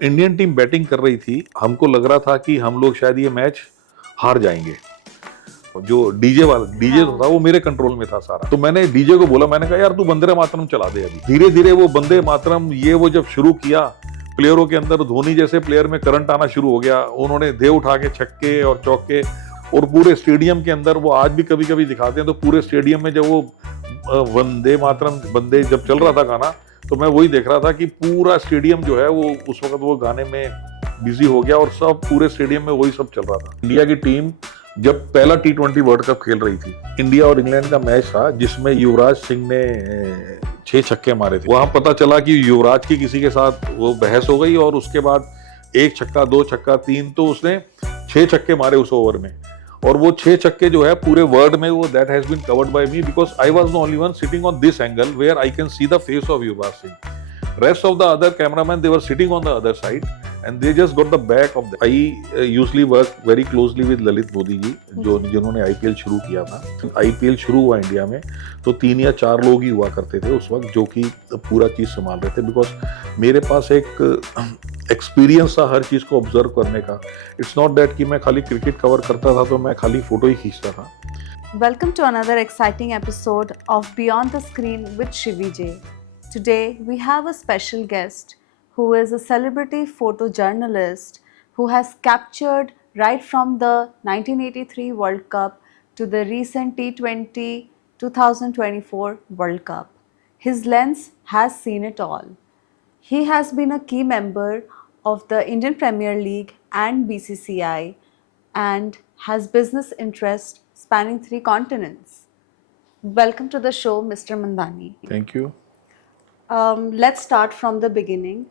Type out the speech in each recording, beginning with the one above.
Indian team batting कर रही थी। हमको लग रहा था कि हम लोग शायद ये मैच हार जाएंगे। जो डीजे हाँ। था वो मेरे कंट्रोल में था सारा। तो मैंने डीजे को बोला, मैंने कहा यार तू वंदे मातरम चला दे अभी। धीरे धीरे वो वंदे मातरम वो जब शुरू किया, प्लेयरों के अंदर धोनी जैसे प्लेयर में करंट आना शुरू हो गया। उन्होंने दे उठा के छक्के और चौके, और पूरे स्टेडियम के अंदर वो आज भी कभी कभी दिखाते हैं, तो पूरे स्टेडियम में जब वो वंदे मातरम वंदे जब चल रहा था गाना, तो मैं वही देख रहा था कि पूरा स्टेडियम जो है वो उस वक्त वो गाने में बिजी हो गया, और सब पूरे स्टेडियम में वही सब चल रहा था। इंडिया की टीम जब पहला T20 वर्ल्ड कप खेल रही थी, इंडिया और इंग्लैंड का मैच था, जिसमें युवराज सिंह ने 6 छक्के मारे थे। वहां पता चला कि युवराज की किसी के साथ वो बहस हो गई, और उसके बाद 1 छक्का 2 छक्का 3, तो उसने 6 छक्के मारे उस ओवर में। और वो 6 छक्के जो है पूरे वर्ल्ड में वो that has been covered by me, because I was the only one sitting on this angle where I can see the face of Yuvraj Singh. Rest of the other cameramen, they were sitting on the other side and they just got the back of the. I usually work very closely with Lalit Modi ji, जो जिन्होंने IPL शुरू किया था। IPL शुरू हुआ India में तो 3 या 4 लोग ही हुआ करते थे उस वक्त, जो कि पूरा चीज संभाल रहे थे, बिकॉज मेरे पास एक एक्सपीरियंस था हर चीज को ऑब्जर्व करने का। इट्स नॉट दैट कि मैं खाली क्रिकेट कवर करता था तो मैं खाली फोटो ही खींचता था। Welcome to another exciting episode of Beyond the Screen with Shivi J. Today we have a special guest who is a celebrity photojournalist who has captured right from the 1983 World Cup to the recent T20 2024 World Cup. His lens has seen it all. He has been a key member of the Indian Premier League and BCCI and has business interests spanning 3 continents. Welcome to the show, Mr. Mandani. Thank you. Let's start from the beginning.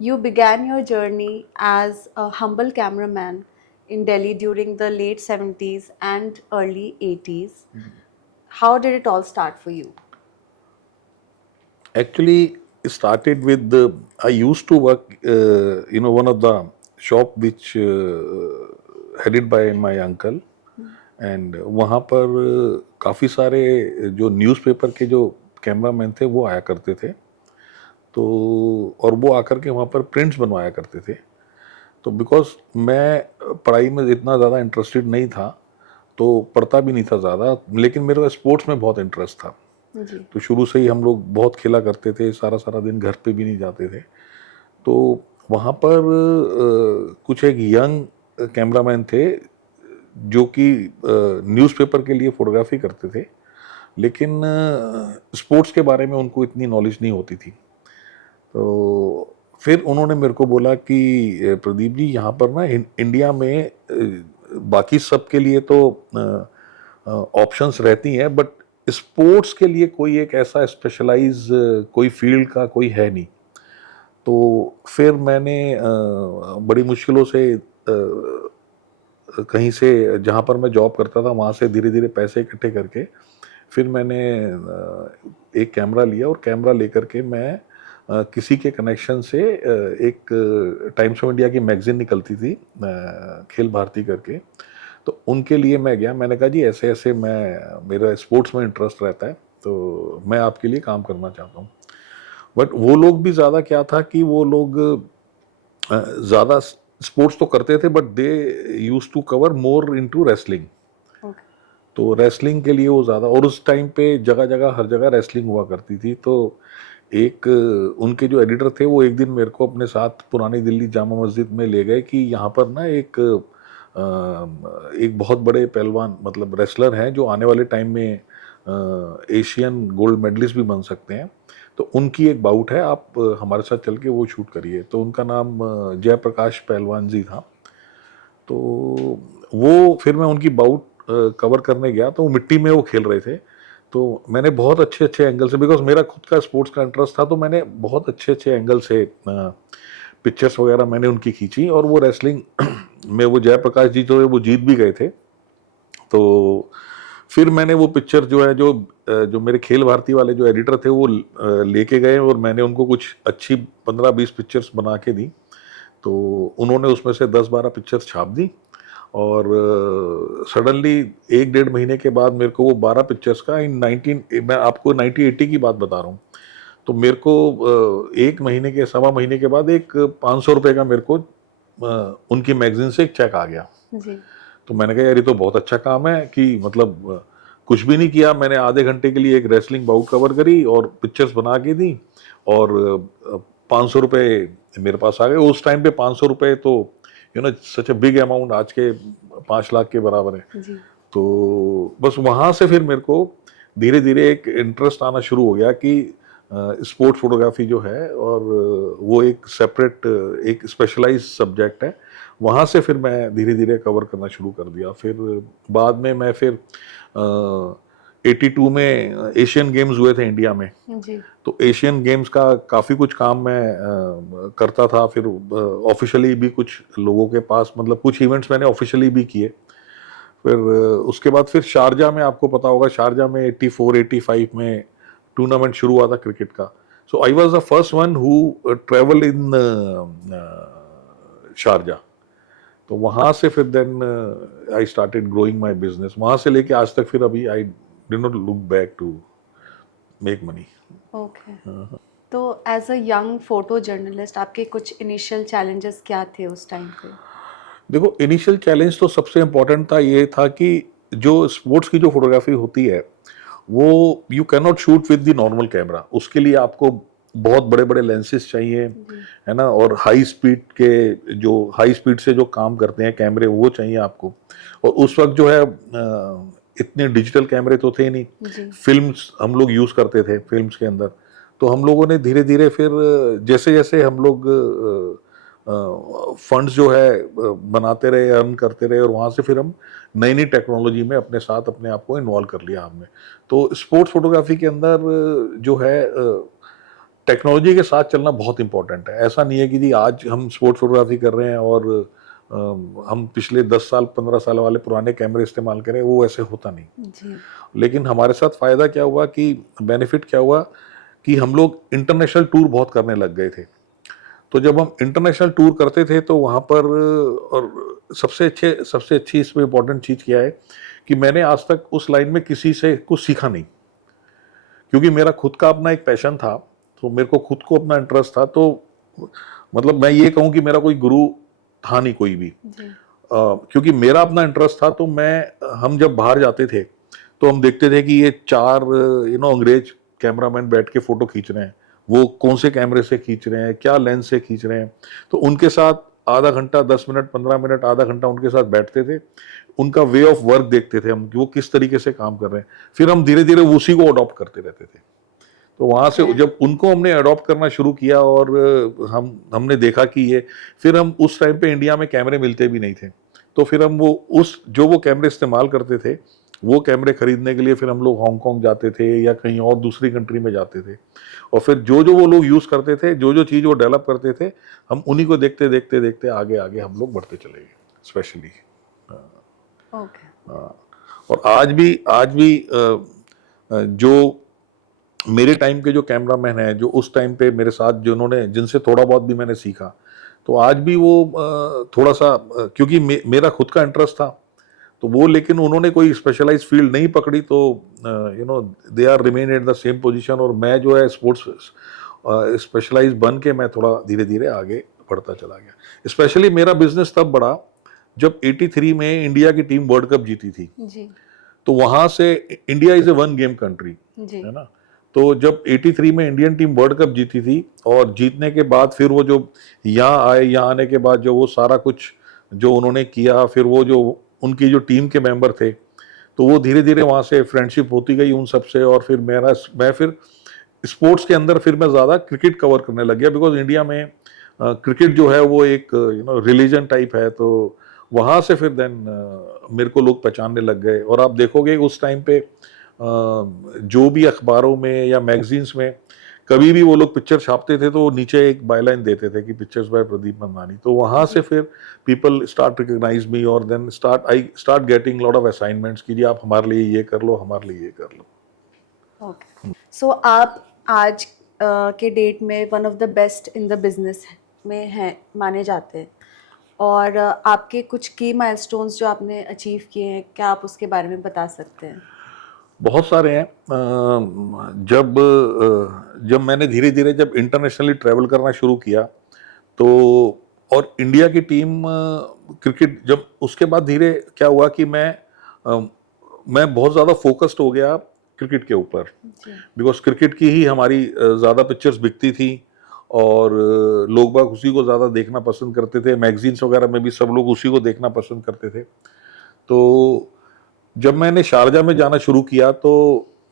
You began your journey as a humble cameraman in Delhi during the late 70s and early 80s. How did it all start for you? Actually, it started with I used to work, one of the shop which headed by my uncle, and वहाँ पर काफ़ी सारे जो newspaper के जो cameraman थे वो आया करते थे। तो और वो आकर के वहाँ पर प्रिंट्स बनवाया करते थे। तो बिकॉज मैं पढ़ाई में इतना ज़्यादा इंटरेस्टेड नहीं था, तो पढ़ता भी नहीं था ज़्यादा, लेकिन मेरे स्पोर्ट्स में बहुत इंटरेस्ट था। जी। तो शुरू से ही हम लोग बहुत खेला करते थे, सारा सारा दिन घर पे भी नहीं जाते थे। तो वहाँ पर कुछ एक यंग कैमरामैन थे जो कि न्यूज़पेपर के लिए फोटोग्राफी करते थे, लेकिन स्पोर्ट्स के बारे में उनको इतनी नॉलेज नहीं होती थी। तो फिर उन्होंने मेरे को बोला कि प्रदीप जी, यहाँ पर ना इंडिया में बाकी सब के लिए तो ऑप्शंस रहती हैं, बट स्पोर्ट्स के लिए कोई एक ऐसा स्पेशलाइज कोई फील्ड का कोई है नहीं। तो फिर मैंने बड़ी मुश्किलों से कहीं से, जहाँ पर मैं जॉब करता था वहाँ से धीरे धीरे पैसे इकट्ठे करके फिर मैंने एक कैमरा लिया, और कैमरा लेकर के मैं किसी के कनेक्शन से एक टाइम्स ऑफ इंडिया की मैगजीन निकलती थी खेल भारती करके, तो उनके लिए मैं गया। मैंने कहा जी ऐसे ऐसे मेरा स्पोर्ट्स में इंटरेस्ट रहता है, तो मैं आपके लिए काम करना चाहता हूँ। बट वो लोग भी ज़्यादा क्या था कि वो लोग ज़्यादा स्पोर्ट्स तो करते थे, but they use to cover more into wrestling. तो रेसलिंग के लिए वो ज़्यादा, और उस टाइम पे जगह जगह हर जगह रेसलिंग हुआ करती थी। तो एक उनके जो एडिटर थे वो एक दिन मेरे को अपने साथ पुरानी दिल्ली जामा मस्जिद में ले गए कि यहाँ पर ना एक बहुत बड़े पहलवान, मतलब रेसलर हैं, जो आने वाले टाइम में एशियन गोल्ड मेडलिस्ट भी बन सकते हैं। तो उनकी एक बाउट है, आप हमारे साथ चल के वो शूट करिए। तो उनका नाम जयप्रकाश पहलवान जी था। तो वो फिर मैं उनकी बाउट कवर करने गया, तो मिट्टी में वो खेल रहे थे। तो मैंने बहुत अच्छे अच्छे एंगल से, बिकॉज मेरा खुद का स्पोर्ट्स का इंटरेस्ट था, तो मैंने बहुत अच्छे अच्छे एंगल से पिक्चर्स वगैरह मैंने उनकी खींची। और वो रेसलिंग में वो जयप्रकाश जी जो है वो जीत भी गए थे। तो फिर मैंने वो पिक्चर जो है जो मेरे खेल भारती वाले जो एडिटर थे वो लेके गए, और मैंने उनको कुछ अच्छी 15-20 पिक्चर्स बना के दी। तो उन्होंने उसमें से 10-12 पिक्चर्स छाप दी, और सडनली 1-1.5 महीने के बाद मेरे को वो 12 पिक्चर्स का मैं आपको 1980 की बात बता रहा हूँ, तो मेरे को एक महीने के सवा महीने के बाद एक 500 रुपए का मेरे को उनकी मैगजीन से एक चेक आ गया। जी। तो मैंने कहा यार ये तो बहुत अच्छा काम है कि मतलब कुछ भी नहीं किया मैंने, आधे घंटे के लिए एक रेसलिंग बाउट कवर करी और पिक्चर्स बना के दी और 500 रुपए मेरे पास आ गए। उस टाइम पे 500 रुपए तो सच अ बिग अमाउंट, आज के 5 लाख के बराबर है। जी। तो बस वहां से फिर मेरे को धीरे धीरे एक इंटरेस्ट आना शुरू हो गया कि स्पोर्ट फोटोग्राफी जो है और वो एक सेपरेट एक स्पेशलाइज सब्जेक्ट है। वहाँ से फिर मैं धीरे धीरे कवर करना शुरू कर दिया। फिर बाद में मैं फिर 82 में एशियन गेम्स हुए थे इंडिया में। जी। तो एशियन गेम्स का काफ़ी कुछ काम मैं करता था। फिर ऑफिशियली भी कुछ लोगों के पास, मतलब कुछ इवेंट्स मैंने ऑफिशियली भी किए। फिर उसके बाद फिर शारजा में, आपको पता होगा शारजा में 84-85 में टूर्नामेंट शुरू हुआ था क्रिकेट का। So I was the first one who travel in Sharjah. तो वहां से फिर then I started growing my business. वहां से लेके आज तक फिर अभी I did not look back to make money. Okay. तो as a young photojournalist आपके कुछ इनिशियल चैलेंजेस क्या थे उस टाइम पे? देखो, इनिशियल चैलेंज तो सबसे इम्पोर्टेंट था, ये था कि जो स्पोर्ट्स की जो फोटोग्राफी होती है वो you can not shoot with the normal camera. उसके लिए आपको बहुत बड़े बड़े लेंसेज चाहिए, है ना, और हाई स्पीड के, जो हाई स्पीड से जो काम करते हैं कैमरे, वो चाहिए आपको। और उस वक्त जो है इतने डिजिटल कैमरे तो थे नहीं। फिल्म्स हम लोग यूज करते थे, फिल्म्स के अंदर। तो हम लोगों ने धीरे धीरे फिर जैसे जैसे हम लोग फंड्स जो है बनाते रहे, अर्न करते रहे, और वहाँ से फिर हम नई नई टेक्नोलॉजी में अपने साथ अपने आप को इन्वॉल्व कर लिया हमने। तो स्पोर्ट्स फोटोग्राफी के अंदर जो है टेक्नोलॉजी के साथ चलना बहुत इंपॉर्टेंट है। ऐसा नहीं है कि जी आज हम स्पोर्ट्स फोटोग्राफी कर रहे हैं और हम पिछले 10 साल 15 साल वाले पुराने कैमरे इस्तेमाल करें, वो ऐसे होता नहीं। जी। लेकिन हमारे साथ फायदा क्या हुआ, कि बेनिफिट क्या हुआ, कि हम लोग इंटरनेशनल टूर बहुत करने लग गए थे। तो जब हम इंटरनेशनल टूर करते थे तो वहाँ पर, और सबसे अच्छी इसमें इम्पोर्टेंट चीज़ क्या है कि मैंने आज तक उस लाइन में किसी से कुछ सीखा नहीं, क्योंकि मेरा खुद का अपना एक पैशन था। तो मेरे को खुद को अपना इंटरेस्ट था। तो मतलब मैं ये कहूँ कि मेरा कोई गुरु था नहीं कोई भी। क्योंकि मेरा अपना इंटरेस्ट था। तो हम जब बाहर जाते थे तो हम देखते थे कि ये 4 अंग्रेज कैमरामैन बैठ के फोटो खींच रहे हैं, वो कौन से कैमरे से खींच रहे हैं, क्या लेंस से खींच रहे हैं। तो उनके साथ आधा घंटा, 10 मिनट, 15 मिनट, आधा घंटा उनके साथ बैठते थे। उनका वे ऑफ वर्क देखते थे हम कि वो किस तरीके से काम कर रहे हैं। फिर हम धीरे धीरे उसी को अडॉप्ट करते रहते थे। तो वहां से जब उनको हमने अडॉप्ट करना शुरू किया और हमने देखा कि ये, फिर हम उस टाइम पे इंडिया में कैमरे मिलते भी नहीं थे। तो फिर हम वो कैमरे इस्तेमाल करते थे, वो कैमरे खरीदने के लिए फिर हम लोग हांगकांग जाते थे या कहीं और दूसरी कंट्री में जाते थे। और फिर जो जो वो लोग यूज करते थे, जो जो चीज वो डेवलप करते थे, हम उन्हीं को देखते देखते देखते आगे आगे हम लोग बढ़ते चले गए स्पेशली। ओके। और आज भी जो मेरे टाइम के जो कैमरामैन हैं, जो उस टाइम पे मेरे साथ जिनसे थोड़ा बहुत भी मैंने सीखा, तो आज भी वो थोड़ा सा क्योंकि मेरा खुद का इंटरेस्ट था, तो वो, लेकिन उन्होंने कोई स्पेशलाइज फील्ड नहीं पकड़ी। तो they are remain at the same position, और मैं जो है स्पोर्ट्स स्पेशलाइज बन के मैं थोड़ा धीरे धीरे आगे बढ़ता चला गया। स्पेशली मेरा बिजनेस तब बढ़ा जब 83 में इंडिया की टीम वर्ल्ड कप जीती थी। जी। तो वहां से, India is a one game country, है ना। तो जब 83 में इंडियन टीम वर्ल्ड कप जीती थी, और जीतने के बाद फिर वो जो यहाँ आए, यहाँ आने के बाद जो वो सारा कुछ जो उन्होंने किया, फिर वो जो उनकी जो टीम के मेंबर थे, तो वो धीरे धीरे वहाँ से फ्रेंडशिप होती गई उन सबसे। और फिर मैं फिर स्पोर्ट्स के अंदर फिर मैं ज़्यादा क्रिकेट कवर करने लग गया, बिकॉज इंडिया में क्रिकेट जो है वो एक रिलीजन टाइप है। तो वहाँ से फिर देन मेरे को लोग पहचानने लग गए। और आप देखोगे उस टाइम पे जो भी अखबारों में या मैगजीन्स में कभी भी वो लोग पिक्चर छापते थे, तो नीचे एक बायलाइन देते थे कि पिक्चर्स बाय प्रदीप मंदानी। तो वहां से फिर पीपल स्टार्ट रिकॉग्नाइज मी, और then I start getting lot of assignments कि जी आप हमारे लिए ये कर लो, हमारे लिए ये कर लो। ओके। सो आप आज के डेट में one of the best in the business में हैं, माने जाते हैं। और आपके कुछ की माइलस्टोन्स जो आपने अचीव किए हैं, क्या आप उसके बारे में बता सकते हैं? बहुत सारे हैं। जब मैंने धीरे धीरे जब इंटरनेशनली ट्रैवल करना शुरू किया तो, और इंडिया की टीम क्रिकेट, जब उसके बाद धीरे क्या हुआ कि मैं बहुत ज़्यादा फोकस्ड हो गया क्रिकेट के ऊपर, बिकॉज क्रिकेट की ही हमारी ज़्यादा पिक्चर्स बिकती थी और लोग बाग उसी को ज़्यादा देखना पसंद करते थे। मैगजीन्स वगैरह में भी सब लोग उसी को देखना पसंद करते थे। तो जब मैंने शारजा में जाना शुरू किया तो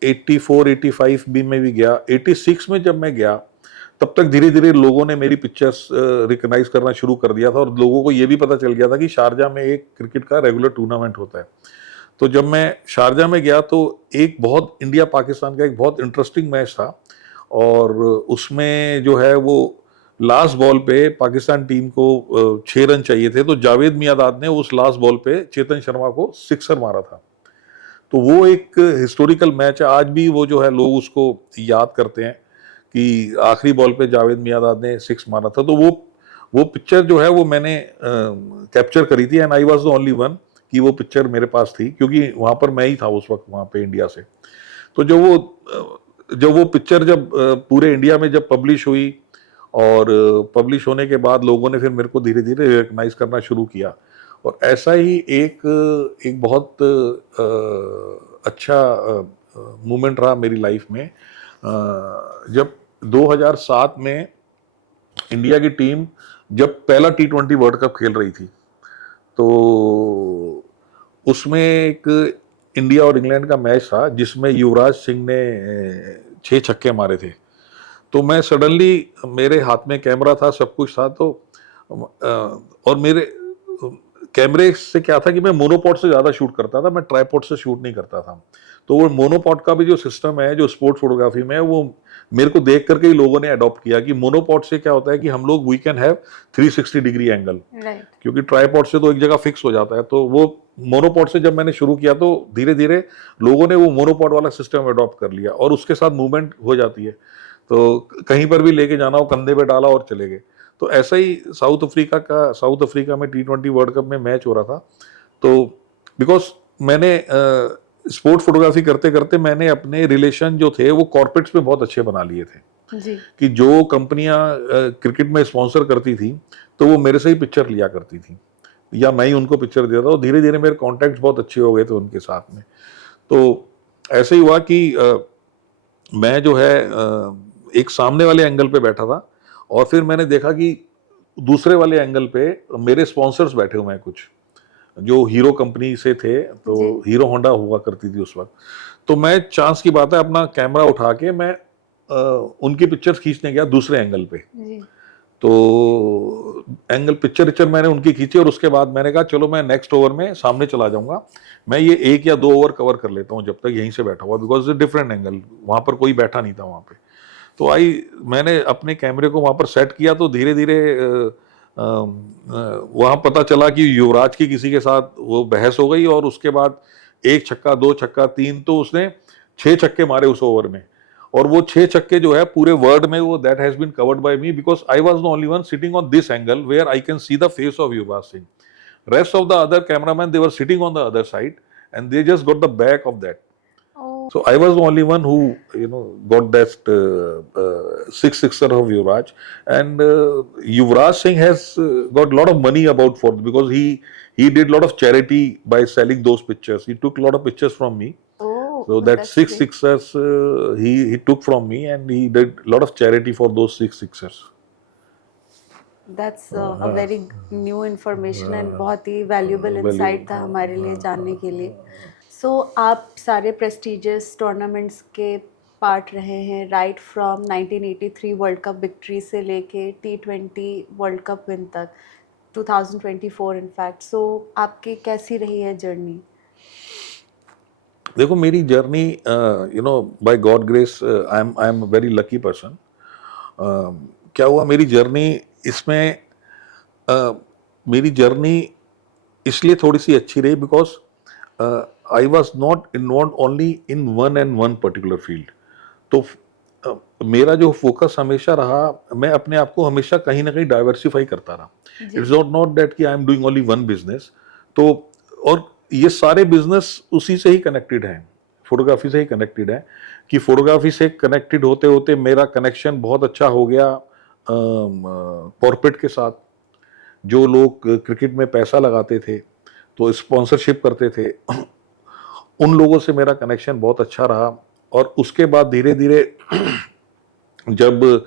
84, 85 में भी गया। 86 में जब मैं गया तब तक धीरे धीरे लोगों ने मेरी पिक्चर्स रिकॉग्नाइज करना शुरू कर दिया था और लोगों को ये भी पता चल गया था कि शारजा में एक क्रिकेट का रेगुलर टूर्नामेंट होता है। तो जब मैं शारजा में गया तो एक बहुत इंडिया पाकिस्तान का एक बहुत इंटरेस्टिंग मैच था और उसमें जो है वो लास्ट बॉल पे पाकिस्तान टीम को 6 रन चाहिए थे, तो जावेद मियांदाद ने उस लास्ट बॉल पे चेतन शर्मा को सिक्सर मारा था। तो वो एक हिस्टोरिकल मैच है, आज भी वो जो है लोग उसको याद करते हैं कि आखिरी बॉल पे जावेद मियांदाद ने 6 मारा था। तो वो पिक्चर जो है वो मैंने कैप्चर करी थी and I was the only one कि वो पिक्चर मेरे पास थी, क्योंकि वहां पर मैं ही था उस वक्त वहां पे इंडिया से। तो जब वो पिक्चर जब पूरे इंडिया में जब पब्लिश हुई और पब्लिश होने के बाद लोगों ने फिर मेरे को धीरे धीरे रिकग्नाइज करना शुरू किया और ऐसा ही एक बहुत अच्छा मोमेंट रहा मेरी लाइफ में। जब 2007 में इंडिया की टीम जब पहला T20 वर्ल्ड कप खेल रही थी तो उसमें एक इंडिया और इंग्लैंड का मैच था जिसमें युवराज सिंह ने 6 छक्के मारे थे। तो मैं सडनली, मेरे हाथ में कैमरा था, सब कुछ था, तो और मेरे कैमरे से क्या था कि मैं मोनोपॉड से ज़्यादा शूट करता था, मैं ट्राइपॉड से शूट नहीं करता था। तो वो मोनोपॉड का भी जो सिस्टम है जो स्पोर्ट्स फोटोग्राफी में है वो मेरे को देख करके ही लोगों ने अडॉप्ट किया कि मोनोपॉड से क्या होता है कि हम लोग we can have 360 degree angle, क्योंकि ट्राइपॉड से तो एक जगह फिक्स हो जाता है। तो वो मोनोपॉड से जब मैंने शुरू किया तो धीरे धीरे लोगों ने वो मोनोपॉड वाला सिस्टम अडॉप्ट कर लिया और उसके साथ मूवमेंट हो जाती है, तो कहीं पर भी लेके जाना हो कंधे पे डाला और चले गए। तो ऐसा ही साउथ अफ्रीका में T20 वर्ल्ड कप में मैच हो रहा था। तो बिकॉज मैंने स्पोर्ट फोटोग्राफी करते करते मैंने अपने रिलेशन जो थे वो कॉर्पोरेट्स में बहुत अच्छे बना लिए थे जी। कि जो कंपनियां क्रिकेट में स्पॉन्सर करती थी तो वो मेरे से ही पिक्चर लिया करती थी या मैं ही उनको पिक्चर देता था और धीरे धीरे मेरे कॉन्टैक्ट्स बहुत अच्छे हो गए थे उनके साथ में। तो ऐसे ही हुआ कि मैं जो है एक सामने वाले एंगल पे बैठा था और फिर मैंने देखा कि दूसरे वाले एंगल पे मेरे स्पॉन्सर्स बैठे हुए हैं कुछ जो हीरो कंपनी से थे, तो हीरो होंडा हुआ करती थी उस वक्त। तो मैं चांस की बात है अपना कैमरा उठा के मैं उनकी पिक्चर्स खींचने गया दूसरे एंगल पे जी। तो पिक्चर मैंने उनकी खींची और उसके बाद मैंने कहा चलो मैं नेक्स्ट ओवर में सामने चला जाऊंगा, मैं ये 1 या 2 ओवर कवर कर लेता हूँ जब तक यहीं से बैठा हुआ, बिकॉज डिफरेंट एंगल, वहां पर कोई बैठा नहीं था वहां पे। तो मैंने अपने कैमरे को वहां पर सेट किया तो धीरे धीरे वहां पता चला कि युवराज की किसी के साथ वो बहस हो गई और उसके बाद 1 छक्का 2 छक्का 3, तो उसने 6 छक्के मारे उस ओवर में और वो 6 छक्के जो है पूरे वर्ल्ड में वो that has been covered by me because I was the only one sitting on this angle where I can see the face of Yuvraj Singh. Rest of the other cameramen, they were sitting on the other side and they just got the back of that. So I was the only one who, got that 6-6er of Yuvraj, and Yuvraj Singh has got a lot of money because he did a lot of charity by selling those pictures. He took a lot of pictures from me. So that 6-6ers he took from me and he did a lot of charity for those 6-6ers. That's a very new information and बहुत ही valuable insight था हमारे लिए जानने के लिए। So आप सारे prestigious tournaments के पार्ट रहे हैं, right from 1983 world cup victory से लेके T20 वर्ल्ड कप विन तक 2024 in fact. So आपकी कैसी रही है जर्नी? देखो मेरी journey by God grace I am very lucky person. क्या हुआ मेरी जर्नी इसमें मेरी जर्नी इसलिए थोड़ी सी अच्छी रही because I was not involve only in one particular field. तो मेरा जो फोकस हमेशा रहा, मैं अपने आप को हमेशा कहीं ना कहीं डाइवर्सिफाई करता रहा। इट्स नॉट दैट कि I am doing only one business. तो और ये सारे बिजनेस उसी से ही कनेक्टेड हैं। फोटोग्राफी से ही कनेक्टेड है, कि फोटोग्राफी से कनेक्टेड होते होते मेरा कनेक्शन बहुत अच्छा हो गया कॉर्पोरेट के साथ। जो लोग क्रिकेट में पैसा लगाते थे तो स्पॉन्सरशिप करते थे, उन लोगों से मेरा कनेक्शन बहुत अच्छा रहा। और उसके बाद धीरे धीरे जब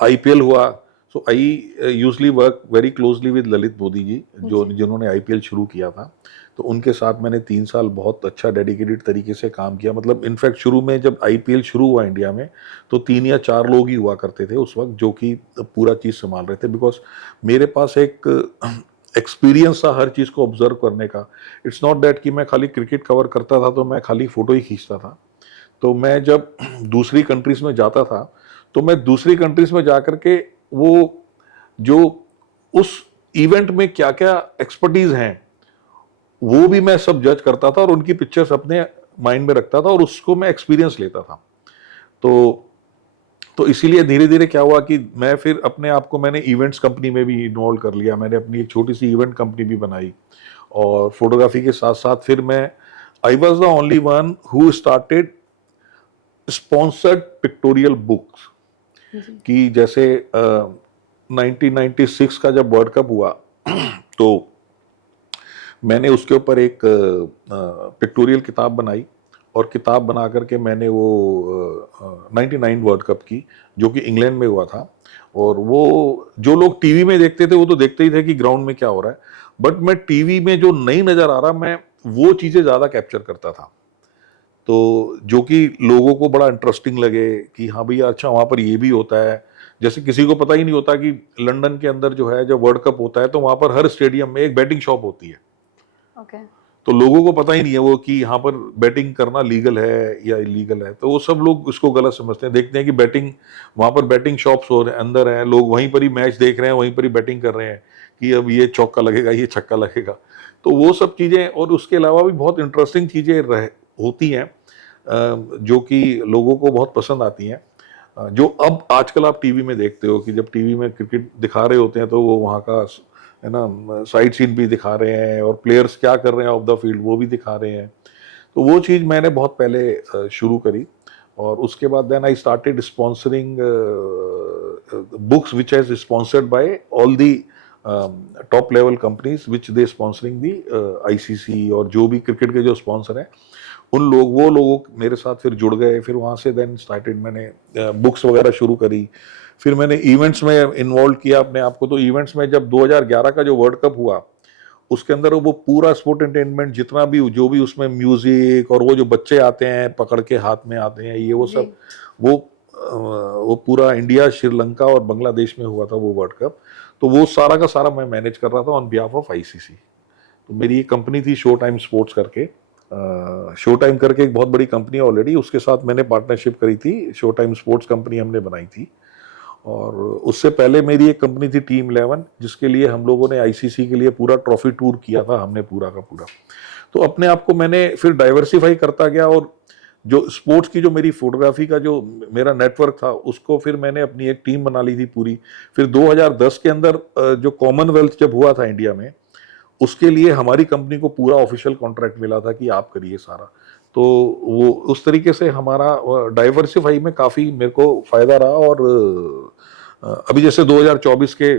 आईपीएल हुआ, so I usually work very closely with Lalit Modi ji, जो जिन्होंने आईपीएल शुरू किया था। तो उनके साथ मैंने 3 साल बहुत अच्छा डेडिकेटेड तरीके से काम किया। मतलब इनफैक्ट शुरू में जब आईपीएल शुरू हुआ इंडिया में, तो 3 या 4 लोग ही हुआ करते थे उस वक्त जो कि पूरा चीज़ संभाल रहे थे, बिकॉज मेरे पास एक एक्सपीरियंस था हर चीज़ को ऑब्जर्व करने का। इट्स नॉट दैट कि मैं खाली क्रिकेट कवर करता था तो मैं खाली फोटो ही खींचता था। तो मैं जब दूसरी कंट्रीज में जाता था तो मैं दूसरी कंट्रीज में जाकर के वो जो उस इवेंट में क्या क्या एक्सपर्टीज हैं वो भी मैं सब जज करता था और उनकी पिक्चर्स अपने माइंड में रखता था और उसको मैं एक्सपीरियंस लेता था। तो इसीलिए धीरे धीरे क्या हुआ कि मैं फिर अपने आप को मैंने इवेंट्स कंपनी में भी इन्वॉल्व कर लिया। मैंने अपनी एक छोटी सी इवेंट कंपनी भी बनाई और फोटोग्राफी के साथ साथ फिर मैं आई was the only one who started sponsored pictorial books. कि जैसे 1996 का जब वर्ल्ड कप हुआ तो मैंने उसके ऊपर एक पिक्टोरियल किताब बनाई और किताब बना करके मैंने वो 99 वर्ल्ड कप की, जो कि इंग्लैंड में हुआ था। और वो जो लोग टीवी में देखते थे वो तो देखते ही थे कि ग्राउंड में क्या हो रहा है, बट मैं टीवी में जो नहीं नजर आ रहा मैं वो चीजें ज्यादा कैप्चर करता था। तो जो कि लोगों को बड़ा इंटरेस्टिंग लगे कि हाँ भैया अच्छा वहां पर ये भी होता है। जैसे किसी को पता ही नहीं होता कि लंदन के अंदर जो है जब वर्ल्ड कप होता है तो वहां पर हर स्टेडियम में एक बैटिंग शॉप होती है। तो लोगों को पता ही नहीं है वो कि यहाँ पर बैटिंग करना लीगल है या इलीगल है। तो वो सब लोग इसको गलत समझते हैं, देखते हैं कि बैटिंग वहां पर बैटिंग शॉप्स हो रहे अंदर हैं, लोग वहीं पर ही मैच देख रहे हैं, वहीं पर ही बैटिंग कर रहे हैं कि अब ये चौका लगेगा ये छक्का लगेगा। तो वो सब चीजें और उसके अलावा भी बहुत इंटरेस्टिंग चीजें होती हैं जो कि लोगों को बहुत पसंद आती हैं। जो अब आजकल आप टीवी में देखते हो कि जब टीवी में क्रिकेट दिखा रहे होते हैं तो वो वहाँ का है ना साइड सीन भी दिखा रहे हैं और प्लेयर्स क्या कर रहे हैं ऑफ द फील्ड वो भी दिखा रहे हैं। तो वो चीज़ मैंने बहुत पहले शुरू करी और उसके बाद then I started sponsoring books which has sponsored by all the top level companies which they sponsoring the ICC. और जो भी क्रिकेट के जो स्पॉन्सर हैं वो लोग मेरे साथ फिर जुड़ गए। फिर वहाँ से देन स्टार्टेड मैंने बुक्स वगैरह शुरू करी। फिर मैंने इवेंट्स में इन्वॉल्व किया अपने आप को। तो इवेंट्स में जब 2011 का जो वर्ल्ड कप हुआ उसके अंदर वो पूरा स्पोर्ट एंटरटेनमेंट जितना भी जो भी उसमें म्यूजिक और वो जो बच्चे आते हैं पकड़ के हाथ में आते हैं ये वो सब वो पूरा इंडिया श्रीलंका और बांग्लादेश में हुआ था वो वर्ल्ड कप। तो वो सारा का सारा मैं मैनेज कर रहा था ऑन बिहाफ ऑफ आईसीसी। तो मेरी एक कंपनी थी शो टाइम स्पोर्ट्स करके। शो टाइम करके एक बहुत बड़ी कंपनी है ऑलरेडी, उसके साथ मैंने पार्टनरशिप करी थी, शो टाइम स्पोर्ट्स कंपनी हमने बनाई थी। और उससे पहले मेरी एक कंपनी थी टीम 11 जिसके लिए हम लोगों ने आईसीसी के लिए पूरा ट्रॉफी टूर किया था हमने पूरा का पूरा। तो अपने आप को मैंने फिर डाइवर्सिफाई करता गया और जो स्पोर्ट्स की जो मेरी फोटोग्राफी का जो मेरा नेटवर्क था उसको फिर मैंने अपनी एक टीम बना ली थी पूरी। फिर 2010 के अंदर जो कॉमनवेल्थ जब हुआ था इंडिया में उसके लिए हमारी कंपनी को पूरा ऑफिशियल कॉन्ट्रैक्ट मिला था कि आप करिए सारा। तो वो उस तरीके से हमारा डाइवर्सिफाई में काफ़ी मेरे को फ़ायदा रहा। और अभी जैसे 2024 के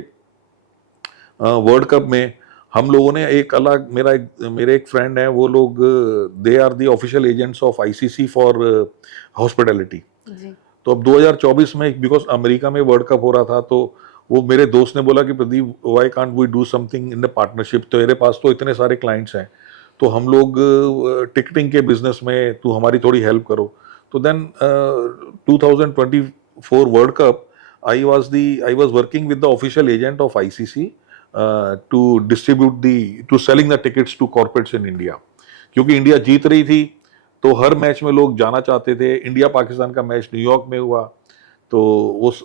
वर्ल्ड कप में हम लोगों ने एक अलग मेरे एक फ्रेंड हैं वो लोग they are the official agents of ICC for hospitality. तो अब 2024 में बिकॉज अमेरिका में वर्ल्ड कप हो रहा था तो वो मेरे दोस्त ने बोला कि Pradeep why can't we do something in the partnership. तो मेरे पास तो इतने सारे क्लाइंट्स हैं तो हम लोग टिकटिंग के बिजनेस में तू हमारी थोड़ी हेल्प करो। तो then 2024 world cup I was working with the official agent of ICC to distribute to selling the tickets to corporates in India. क्योंकि इंडिया जीत रही थी तो हर मैच में लोग जाना चाहते थे। इंडिया पाकिस्तान का मैच न्यूयॉर्क में हुआ तो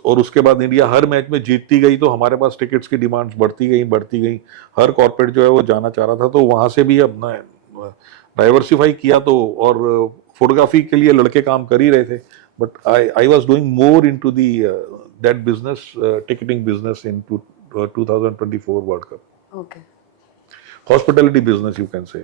उसके बाद इंडिया हर मैच में जीतती गई तो हमारे पास टिकट्स की डिमांड्स बढ़ती गई। हर कॉर्पोरेट जो है वो जाना चाह रहा था तो वहां से भी अपना डाइवर्सिफाई किया। तो और फोटोग्राफी के लिए लड़के काम कर ही रहे थे but I was doing more into the that business ticketing business in 2024 world cup. Okay. Hospitality business you can say.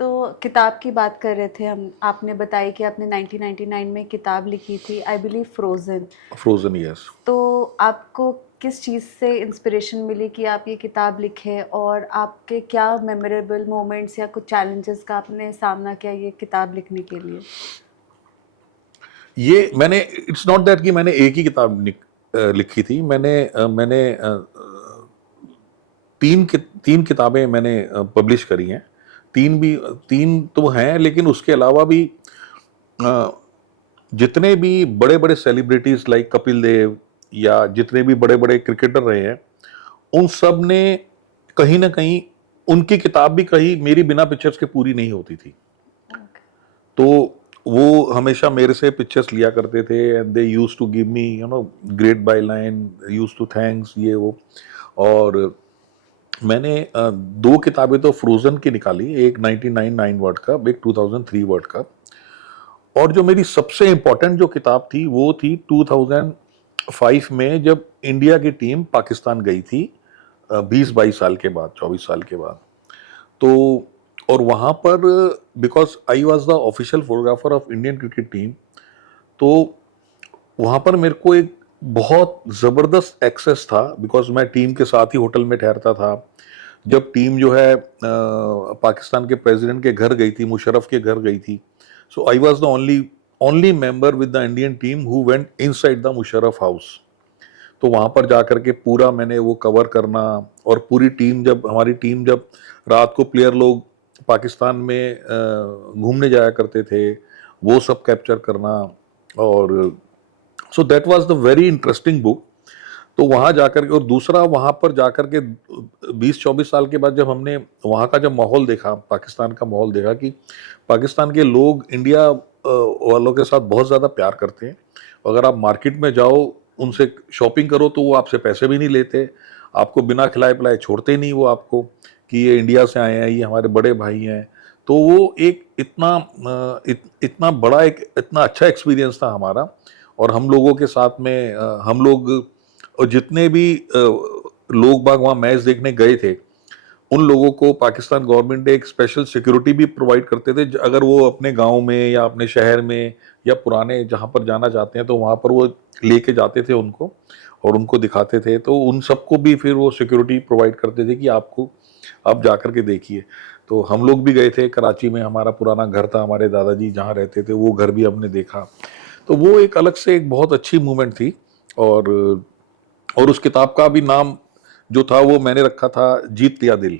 तो किताब की बात कर रहे थे हम, आपने बताया कि आपने 1999 में किताब लिखी थी, I believe frozen. Frozen, yes. तो आपको किस चीज़ से इंस्पिरेशन मिली कि आप ये किताब लिखें, और आपके क्या मेमोरेबल मोमेंट्स या कुछ चैलेंजेस का आपने सामना किया ये किताब लिखने के लिए? ये मैंने, इट्स नॉट दैट कि मैंने एक ही किताब लिखी थी। मैंने तीन किताबें मैंने पब्लिश करी हैं। तीन तो हैं, लेकिन उसके अलावा भी अ, जितने भी बड़े बड़े सेलिब्रिटीज लाइक कपिल देव या जितने भी बड़े बड़े क्रिकेटर रहे हैं, उन सब ने कहीं ना कहीं, उनकी किताब भी कहीं मेरी बिना पिक्चर्स के पूरी नहीं होती थी। तो वो हमेशा मेरे से पिक्चर्स लिया करते थे, and they use to give me great byline, use to thanks, ये वो। और मैंने दो किताबें तो फ्रोजन की निकाली, एक 1999 वर्ड कप, एक 2003 वर्ड कप। और जो मेरी सबसे इंपॉर्टेंट जो किताब थी वो थी 2005 में, जब इंडिया की टीम पाकिस्तान गई थी 20-22 साल के बाद, 24 साल के बाद। तो और वहाँ पर, because I was the official photographer of Indian cricket team, तो वहाँ पर मेरे को एक बहुत ज़बरदस्त एक्सेस था, बिकॉज मैं टीम के साथ ही होटल में ठहरता था। जब टीम जो है पाकिस्तान के प्रेसिडेंट के घर गई थी, मुशर्रफ के घर गई थी, so I was the only member with the Indian team who went inside the Musharraf house. तो वहाँ पर जाकर के पूरा मैंने वो कवर करना, और पूरी टीम, हमारी टीम जब रात को प्लेयर लोग पाकिस्तान में घूमने जाया करते थे, वो सब कैप्चर करना। और so that was the very interesting book. तो वहाँ जाकर के, और दूसरा वहाँ पर जाकर के 20-24 साल के बाद जब हमने वहाँ का जब माहौल देखा, पाकिस्तान का माहौल देखा, कि पाकिस्तान के लोग इंडिया वालों के साथ बहुत ज़्यादा प्यार करते हैं। अगर आप मार्केट में जाओ, उनसे शॉपिंग करो, तो वो आपसे पैसे भी नहीं लेते, आपको बिना खिलाए पिलाए छोड़ते नहीं वो आपको, कि ये इंडिया से आए हैं, ये हमारे बड़े भाई हैं। तो वो एक इतना बड़ा, एक इतना अच्छा एक्सपीरियंस था हमारा। और हम लोगों के साथ में हम लोग, और जितने भी लोग बाग वहाँ मैच देखने गए थे, उन लोगों को पाकिस्तान गवर्नमेंट एक स्पेशल सिक्योरिटी भी प्रोवाइड करते थे। अगर वो अपने गांव में या अपने शहर में या पुराने जहाँ पर जाना चाहते हैं, तो वहाँ पर वो लेके जाते थे उनको, और उनको दिखाते थे। तो उन सबको भी फिर वो सिक्योरिटी प्रोवाइड करते थे कि आप जा कर के देखिए। तो हम लोग भी गए थे कराची में, हमारा पुराना घर था, हमारे दादाजी जहाँ रहते थे, वो घर भी हमने देखा। तो वो एक अलग से एक बहुत अच्छी मूवमेंट थी। और उस किताब का भी नाम जो था वो मैंने रखा था जीत लिया दिल।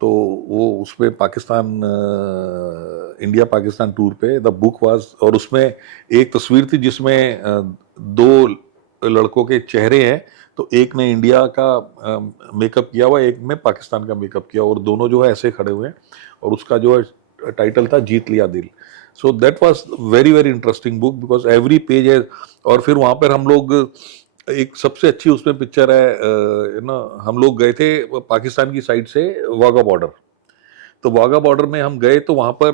तो वो उसमें पाकिस्तान, इंडिया पाकिस्तान टूर पे द बुक वाज, और उसमें एक तस्वीर थी जिसमें दो लड़कों के चेहरे हैं। तो एक ने इंडिया का मेकअप किया हुआ, एक में पाकिस्तान का मेकअप किया, और दोनों जो है ऐसे खड़े हुए हैं, और उसका जो है टाइटल था जीत लिया दिल। So that was very very interesting book, because every page है। और फिर वहाँ पर हम लोग, एक सबसे अच्छी उसमें पिक्चर है ना, हम लोग गए थे पाकिस्तान की साइड से वाघा बॉर्डर। तो वाघा बॉर्डर में हम गए, तो वहाँ पर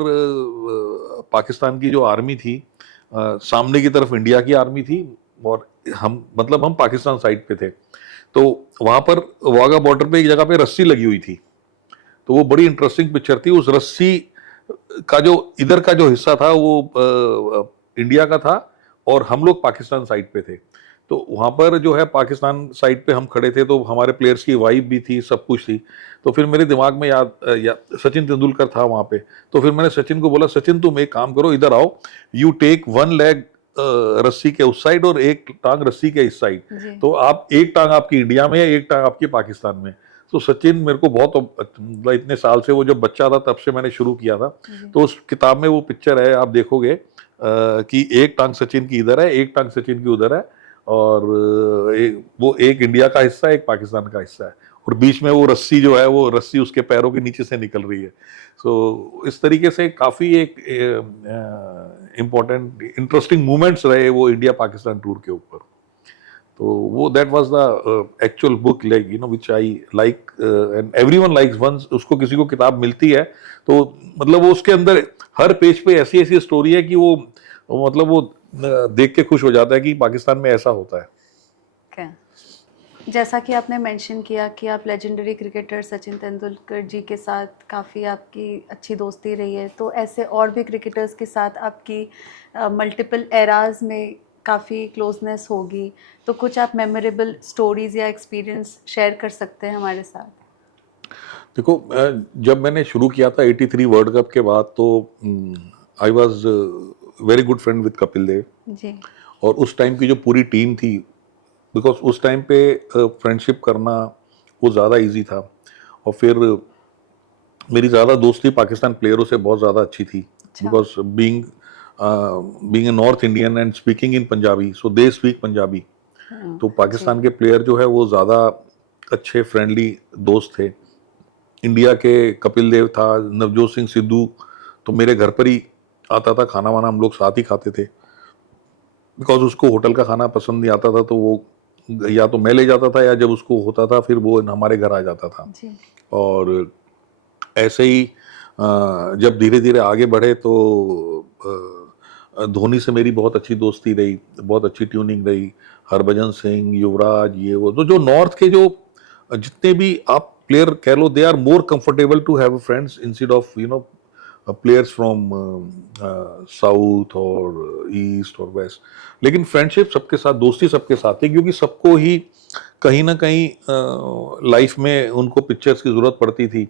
पाकिस्तान की जो आर्मी थी, सामने की तरफ इंडिया की आर्मी थी, और हम पाकिस्तान साइड पे थे। तो वहाँ पर वाघा बॉर्डर पे एक जगह पे रस्सी लगी हुई थी। तो वो बड़ी इंटरेस्टिंग पिक्चर थी। उस रस्सी का जो इधर का जो हिस्सा था वो इंडिया का था, और हम लोग पाकिस्तान साइड पे थे। तो वहाँ पर जो है पाकिस्तान साइड पे हम खड़े थे, तो हमारे प्लेयर्स की वाइब भी थी, सब कुछ थी। तो फिर मेरे दिमाग में सचिन तेंदुलकर था वहाँ पे। तो फिर मैंने सचिन को बोला, सचिन तुम एक काम करो, इधर आओ, यू टेक वन लेग रस्सी के उस साइड और एक टांग रस्सी के इस साइड। तो आप एक टांग आपकी इंडिया में है, एक टांग आपकी पाकिस्तान में। तो सचिन मेरे को बहुत, इतने साल से, वो जब बच्चा था तब से मैंने शुरू किया था। तो उस किताब में वो पिक्चर है, आप देखोगे कि एक टांग सचिन की इधर है, एक टांग सचिन की उधर है, और वो एक इंडिया का हिस्सा है, एक पाकिस्तान का हिस्सा है, और बीच में वो रस्सी जो है, वो रस्सी उसके पैरों के नीचे से निकल रही है। सो इस तरीके से काफ़ी एक इम्पोर्टेंट इंटरेस्टिंग मूवमेंट्स रहे वो इंडिया पाकिस्तान टूर के ऊपर। तो वो that was the actual book, like which I like, and everyone likes once. उसको किसी को किताब मिलती है तो मतलब वो उसके अंदर हर पेज पे ऐसी ऐसी स्टोरी है कि वो देख के खुश हो जाता है कि पाकिस्तान में ऐसा होता है। जैसा कि आपने मेंशन किया कि आप लेजेंडरी क्रिकेटर सचिन तेंदुलकर जी के साथ काफ़ी आपकी अच्छी दोस्ती रही है, तो ऐसे और भी क्रिकेटर्स के साथ आपकी मल्टीपल एराज में काफ़ी क्लोजनेस होगी, तो कुछ आप मेमोरेबल स्टोरीज या एक्सपीरियंस शेयर कर सकते हैं हमारे साथ? देखो, जब मैंने शुरू किया था 83 वर्ल्ड कप के बाद, तो I was very good friend with Kapil Dev. जी। और उस टाइम की जो पूरी टीम थी, बिकॉज उस टाइम पे फ्रेंडशिप करना वो ज़्यादा इजी था। और फिर मेरी ज़्यादा दोस्ती पाकिस्तान प्लेयरों से बहुत ज़्यादा अच्छी थी, अच्छा। Because being a north Indian and speaking in Punjabi, so they speak Punjabi. तो जी। पाकिस्तान के प्लेयर जो है वो ज़्यादा अच्छे फ्रेंडली दोस्त थे। इंडिया के कपिल देव था, नवजोत सिंह सिद्धू तो मेरे घर पर ही आता था, खाना वाना हम लोग साथ ही खाते थे, बिकॉज उसको होटल का खाना पसंद नहीं आता था, तो वो या तो मैं ले जाता था या जब उसको होता था फिर वो हमारे घर आ जाता था। जी। और ऐसे ही जब धीरे धीरे आगे बढ़े तो धोनी से मेरी बहुत अच्छी दोस्ती रही, बहुत अच्छी ट्यूनिंग रही। हरभजन सिंह, युवराज, ये वो तो जो नॉर्थ के जो जितने भी आप प्लेयर कह लो, they are more comfortable to have friends instead of players from south और ईस्ट और वेस्ट। लेकिन फ्रेंडशिप सबके साथ, दोस्ती सबके साथ है, क्योंकि सबको ही कहीं ना कहीं लाइफ में उनको पिक्चर्स की जरूरत पड़ती थी।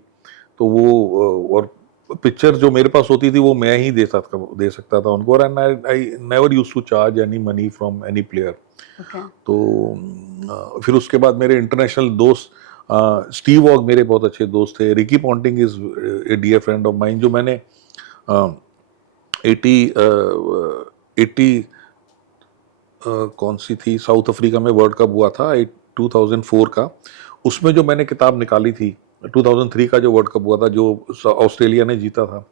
तो वो और पिक्चर जो मेरे पास होती थी वो मैं ही दे सकता था उनको। और I never used to charge any money from any player. Okay. तो फिर उसके बाद मेरे इंटरनेशनल दोस्त, स्टीव वॉग मेरे बहुत अच्छे दोस्त थे। Ricky Ponting is a dear friend of mine, जो मैंने 80 कौन सी थी, साउथ अफ्रीका में वर्ल्ड कप हुआ था 2004 का, उसमें जो मैंने किताब निकाली थी, 2003 का जो वर्ल्ड कप हुआ था जो ऑस्ट्रेलिया ने जीता था,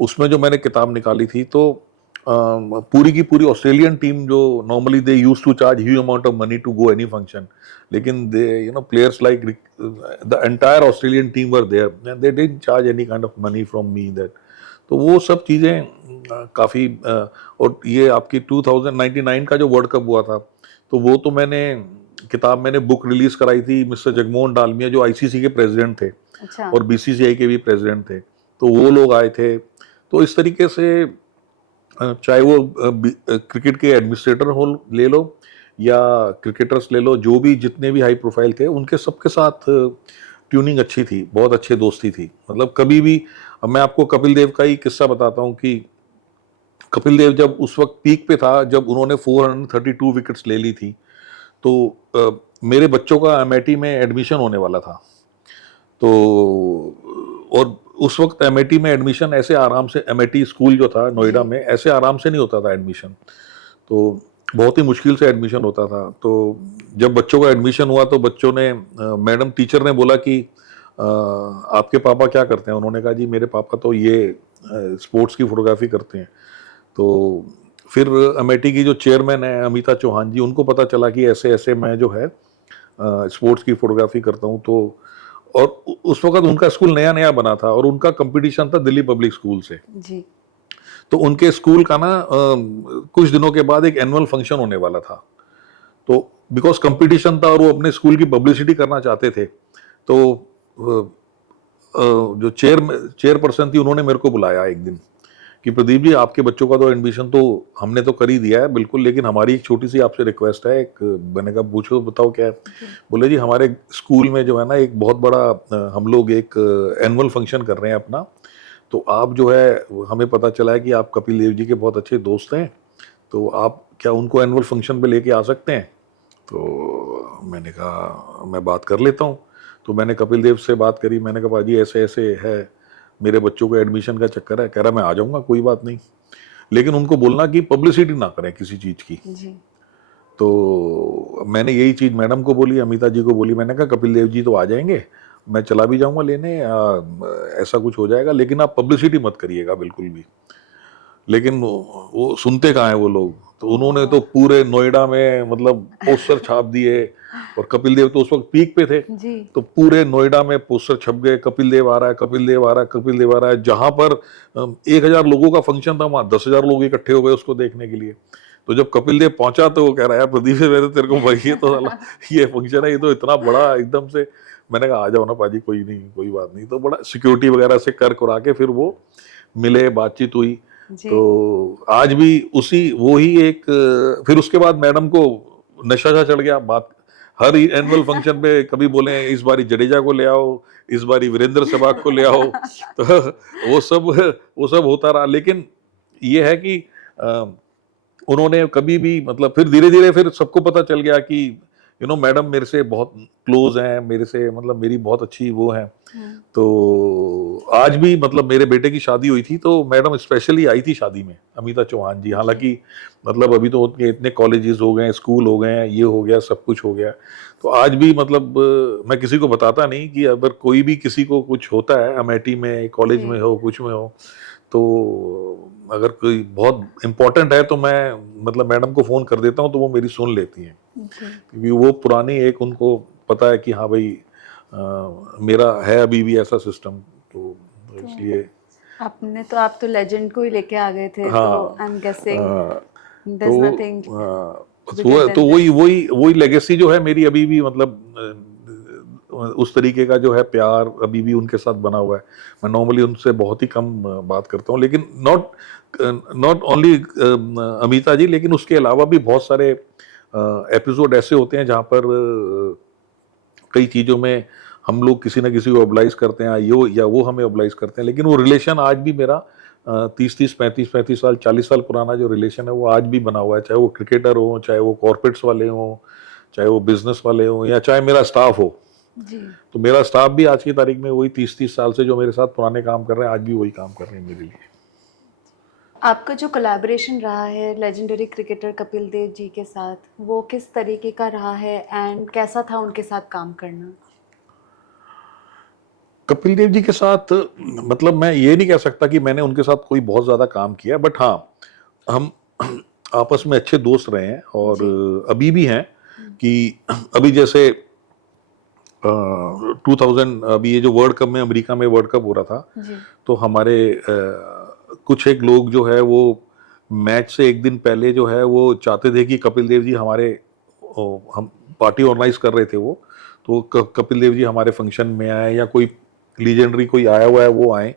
उसमें जो मैंने किताब निकाली थी, तो पूरी की पूरी ऑस्ट्रेलियन टीम जो normally they use to charge huge amount of money to go any function, लेकिन they players like the entire Australian team were there, they didn't charge any kind of money from me that. तो वो सब चीज़ें काफ़ी और ये आपकी 2099 का जो वर्ल्ड कप हुआ था, तो वो तो मैंने बुक रिलीज कराई थी मिस्टर जगमोहन डालमिया, जो आईसीसी के प्रेसिडेंट थे। अच्छा। और बीसीसीआई के भी प्रेसिडेंट थे, तो वो लोग आए थे। तो इस तरीके से चाहे वो क्रिकेट के एडमिनिस्ट्रेटर हो ले लो या क्रिकेटर्स ले लो, जो भी जितने भी हाई प्रोफाइल थे, उनके सबके साथ ट्यूनिंग अच्छी थी, बहुत अच्छी दोस्ती थी। मतलब कभी भी, अब मैं आपको कपिल देव का ही किस्सा बताता हूँ कि कपिल देव जब उस वक्त पीक पे था, जब उन्होंने 432 विकेट्स ले ली थी, तो मेरे बच्चों का एमआईटी में एडमिशन होने वाला था। तो और उस वक्त एमआईटी में एडमिशन ऐसे आराम से, एमआईटी स्कूल जो था नोएडा में, ऐसे आराम से नहीं होता था एडमिशन, तो बहुत ही मुश्किल से एडमिशन होता था। तो जब बच्चों का एडमिशन हुआ तो बच्चों ने, मैडम टीचर ने बोला कि आपके पापा क्या करते हैं? उन्होंने कहा जी मेरे पापा तो ये स्पोर्ट्स की फोटोग्राफी करते हैं। तो फिर अमेठी की जो चेयरमैन है अमिता चौहान जी, उनको पता चला कि ऐसे ऐसे मैं जो है स्पोर्ट्स की फोटोग्राफी करता हूँ। तो और उस वक्त उनका स्कूल नया नया बना था और उनका कंपटीशन था दिल्ली पब्लिक स्कूल से। जी। तो उनके स्कूल का ना कुछ दिनों के बाद एक एनुअल फंक्शन होने वाला था। तो बिकॉज कंपटीशन था और वो अपने स्कूल की पब्लिसिटी करना चाहते थे, तो जो चेयरपर्सन थी, उन्होंने मेरे को बुलाया एक दिन कि प्रदीप जी, आपके बच्चों का तो एडमिशन तो हमने तो कर ही दिया है बिल्कुल, लेकिन हमारी एक छोटी सी आपसे रिक्वेस्ट है। एक मैंने कहा पूछो, बताओ क्या है। बोले जी हमारे स्कूल में जो है ना एक बहुत बड़ा हम लोग एक एनुअल फंक्शन कर रहे हैं अपना, तो आप जो है, हमें पता चला है कि आप कपिल देव जी के बहुत अच्छे दोस्त हैं, तो आप क्या उनको एनुअल फंक्शन पे लेके आ सकते हैं? तो मैंने कहा मैं बात कर लेता हूँ। तो मैंने कपिल देव से बात करी, मैंने कहा भाजी ऐसे ऐसे है, मेरे बच्चों को एडमिशन का चक्कर है। कह रहा मैं आ जाऊँगा, कोई बात नहीं, लेकिन उनको बोलना कि पब्लिसिटी ना करें किसी चीज़ की। जी। तो मैंने यही चीज़ मैडम को बोली, अमिता जी को बोली। मैंने कहा कपिल देव जी तो आ जाएंगे, मैं चला भी जाऊँगा लेने, ऐसा कुछ हो जाएगा, लेकिन आप पब्लिसिटी मत करिएगा बिल्कुल भी। लेकिन वो सुनते कहाँ हैं वो लोग। तो उन्होंने तो पूरे नोएडा में मतलब पोस्टर छाप दिए, और कपिल देव तो उस वक्त पीक पे थे, जी। तो पूरे नोएडा में पोस्टर छप गए, कपिल देव आ रहा है, कपिल देव आ रहा है, कपिल देव आ रहा है। जहां पर 1000 लोगों का फंक्शन था, वहां 10,000 लोग इकट्ठे हो गए उसको देखने के लिए। तो जब कपिल देव पहुंचा तो वो कह रहा है, यार प्रदीप से मेरे तेरे को भाई ये तो साला ये फंक्शन है, ये तो इतना बड़ा एकदम से। मैंने कहा आ जाओ ना पाजी, कोई नहीं, कोई बात नहीं। तो बड़ा सिक्योरिटी वगैरह से कर करा के फिर वो मिले, बातचीत हुई। जी। तो आज भी उसी वो ही एक फिर उसके बाद मैडम को नशा सा चढ़ गया। बात हर एनुअल फंक्शन पे कभी बोले इस बारी जडेजा को ले आओ, इस बारी वीरेंद्र सहवाग को ले आओ। तो वो सब होता रहा। लेकिन ये है कि उन्होंने कभी भी मतलब फिर धीरे धीरे फिर सबको पता चल गया कि मैडम मेरे से बहुत क्लोज हैं, मेरे से मतलब मेरी बहुत अच्छी वो है। तो आज भी मतलब मेरे बेटे की शादी हुई थी तो मैडम स्पेशली आई थी शादी में, अमिता चौहान जी। हालांकि मतलब अभी तो उनके इतने कॉलेजेस हो गए, स्कूल हो गए, ये हो गया, सब कुछ हो गया। तो आज भी मतलब मैं किसी को बताता नहीं कि अगर कोई भी किसी को कुछ होता है, अमेठी में, कॉलेज में हो, कुछ में हो, तो अगर कोई बहुत इम्पोर्टेंट है तो मैं मतलब मैडम को फोन कर देता हूँ तो वो मेरी सुन लेती हैं, क्योंकि वो पुरानी एक उनको पता है कि हाँ भाई मेरा है अभी भी ऐसा सिस्टम। तो इसलिए आप तो लेजेंड को ही लेके आ गए थे। हाँ, तो आई एम गेसिंग देयर तो इज नथिंग तो वही लेगेसी जो है मेरी अभी भी मतलब उस तरीके का जो है प्यार अभी भी उनके साथ बना हुआ है। मैं नॉर्मली उनसे बहुत ही कम बात करता हूँ, लेकिन नॉट ओनली अमिता जी, लेकिन उसके अलावा भी बहुत सारे एपिसोड ऐसे होते हैं जहाँ पर कई चीज़ों में हम लोग किसी ना किसी को ऑब्लाइज करते हैं, या वो हमें ऑब्लाइज करते हैं। लेकिन वो रिलेशन आज भी मेरा 30-30, 35-35 साल, 40 साल पुराना जो रिलेशन है वो आज भी बना हुआ है। चाहे वो क्रिकेटर हो, चाहे वो कॉर्पोरेट्स वाले हो, चाहे वो बिजनेस वाले हो, या चाहे मेरा स्टाफ हो। जी। तो मेरा स्टाफ भी आज की तारीख में वही 30-30 साल से जो मेरे साथ पुराने काम कर रहे हैं, आज भी वही काम कर रहे हैं मेरे लिए। आपका जो कोलैबोरेशन रहा है लेजेंडरी क्रिकेटर कपिल देव जी के साथ, वो किस तरीके का रहा है एंड कैसा था उनके साथ काम करना? कपिल देव जी के साथ मतलब मैं ये नहीं कह सकता कि मैंने उनके साथ कोई बहुत ज्यादा काम किया, बट हाँ हम आपस में अच्छे दोस्त रहे हैं और अभी भी हैं। कि अभी जैसे 2000 अभी ये जो वर्ल्ड कप में, अमेरिका में वर्ल्ड कप हो रहा था, तो हमारे कुछ एक लोग जो है वो मैच से एक दिन पहले जो है वो चाहते थे कि कपिल देव जी हमारे हम पार्टी ऑर्गेनाइज कर रहे थे वो, तो कपिल देव जी हमारे फंक्शन में आए या कोई लीजेंडरी कोई आया हुआ है वो आए।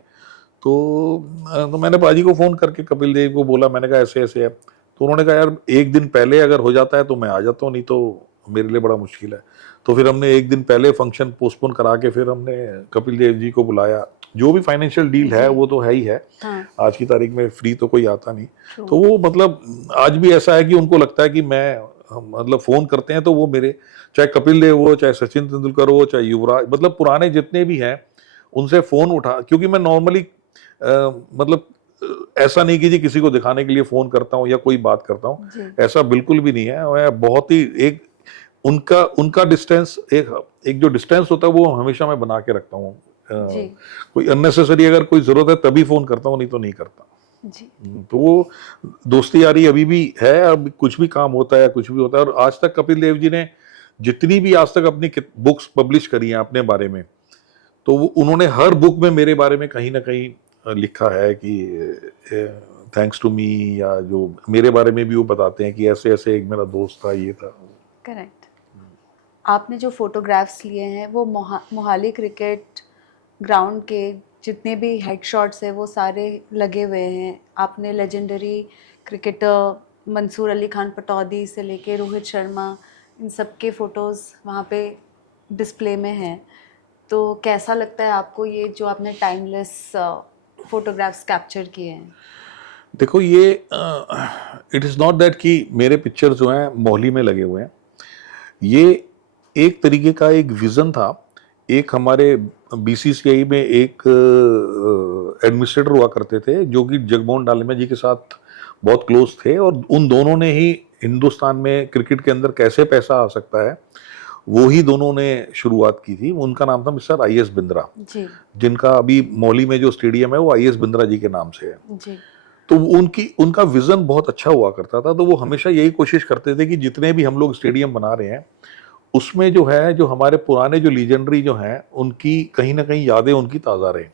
तो मैंने पाजी को फ़ोन करके कपिल देव को बोला, मैंने कहा ऐसे ऐसे है। तो उन्होंने कहा यार एक दिन पहले अगर हो जाता है तो मैं आ जाता हूँ, नहीं तो मेरे लिए बड़ा मुश्किल है। तो फिर हमने एक दिन पहले फंक्शन पोस्टपोन करा के फिर हमने कपिल देव जी को बुलाया। जो भी फाइनेंशियल डील है वो तो है ही है। हाँ। आज की तारीख में फ्री तो कोई आता नहीं। तो वो मतलब आज भी ऐसा है कि उनको लगता है कि मैं मतलब फ़ोन करते हैं तो वो मेरे, चाहे कपिल देव हो, चाहे सचिन तेंदुलकर हो, चाहे युवराज, मतलब पुराने जितने भी हैं उनसे फ़ोन उठा, क्योंकि मैं नॉर्मली मतलब ऐसा नहीं कि जी किसी को दिखाने के लिए फ़ोन करता हूँ या कोई बात करता हूँ, ऐसा बिल्कुल भी नहीं है। मैं बहुत ही एक उनका डिस्टेंस, एक जो डिस्टेंस होता है वो हमेशा मैं बना के रखता हूँ। कोई अननेसेसरी अगर कोई ज़रूरत है तभी फ़ोन करता हूँ, नहीं तो नहीं करता। जी। तो वो दोस्ती यारी अभी भी है। अब कुछ भी काम होता है, कुछ भी होता है। और आज तक कपिल देव जी ने जितनी भी आज तक अपनी बुक्स पब्लिश करी हैं अपने बारे में, तो वो उन्होंने हर बुक में मेरे बारे में कहीं ना कहीं लिखा है कि थैंक्स टू मी, या जो मेरे बारे में भी वो बताते हैं कि ऐसे ऐसे एक मेरा दोस्त था, ये था। करेक्ट। आपने जो फोटोग्राफ्स लिए हैं वो मोहाली क्रिकेट ग्राउंड के जितने भी हेडशॉट्स हैं वो सारे लगे हुए हैं। आपने लेजेंडरी क्रिकेटर मंसूर अली खान पटौदी से लेके रोहित शर्मा, इन सब के फ़ोटोज़ वहाँ पे डिस्प्ले में हैं। तो कैसा लगता है आपको ये जो आपने टाइमलेस फोटोग्राफ्स कैप्चर किए हैं? देखो ये इट इज़ नॉट दैट कि मेरे पिक्चर जो हैं मोहाली में लगे हुए हैं। ये एक तरीके का एक विज़न था। एक हमारे बीसीसीआई में एक एडमिनिस्ट्रेटर हुआ करते थे जो कि जगमोहन डालमिया जी के साथ बहुत क्लोज थे, और उन दोनों ने ही हिंदुस्तान में क्रिकेट के अंदर कैसे पैसा आ सकता है वो ही दोनों ने शुरुआत की थी। उनका नाम था मिस्टर आई.एस. बिंद्रा जी, जिनका अभी मोहाली में जो स्टेडियम है वो आई.एस. बिंद्रा जी के नाम से है जी। तो उनका विजन बहुत अच्छा हुआ करता था। तो वो हमेशा यही कोशिश करते थे कि जितने भी हम लोग स्टेडियम बना रहे हैं उसमें जो है, जो हमारे पुराने जो लीजेंडरी जो हैं उनकी कहीं ना कहीं यादें उनकी ताज़ा रहें।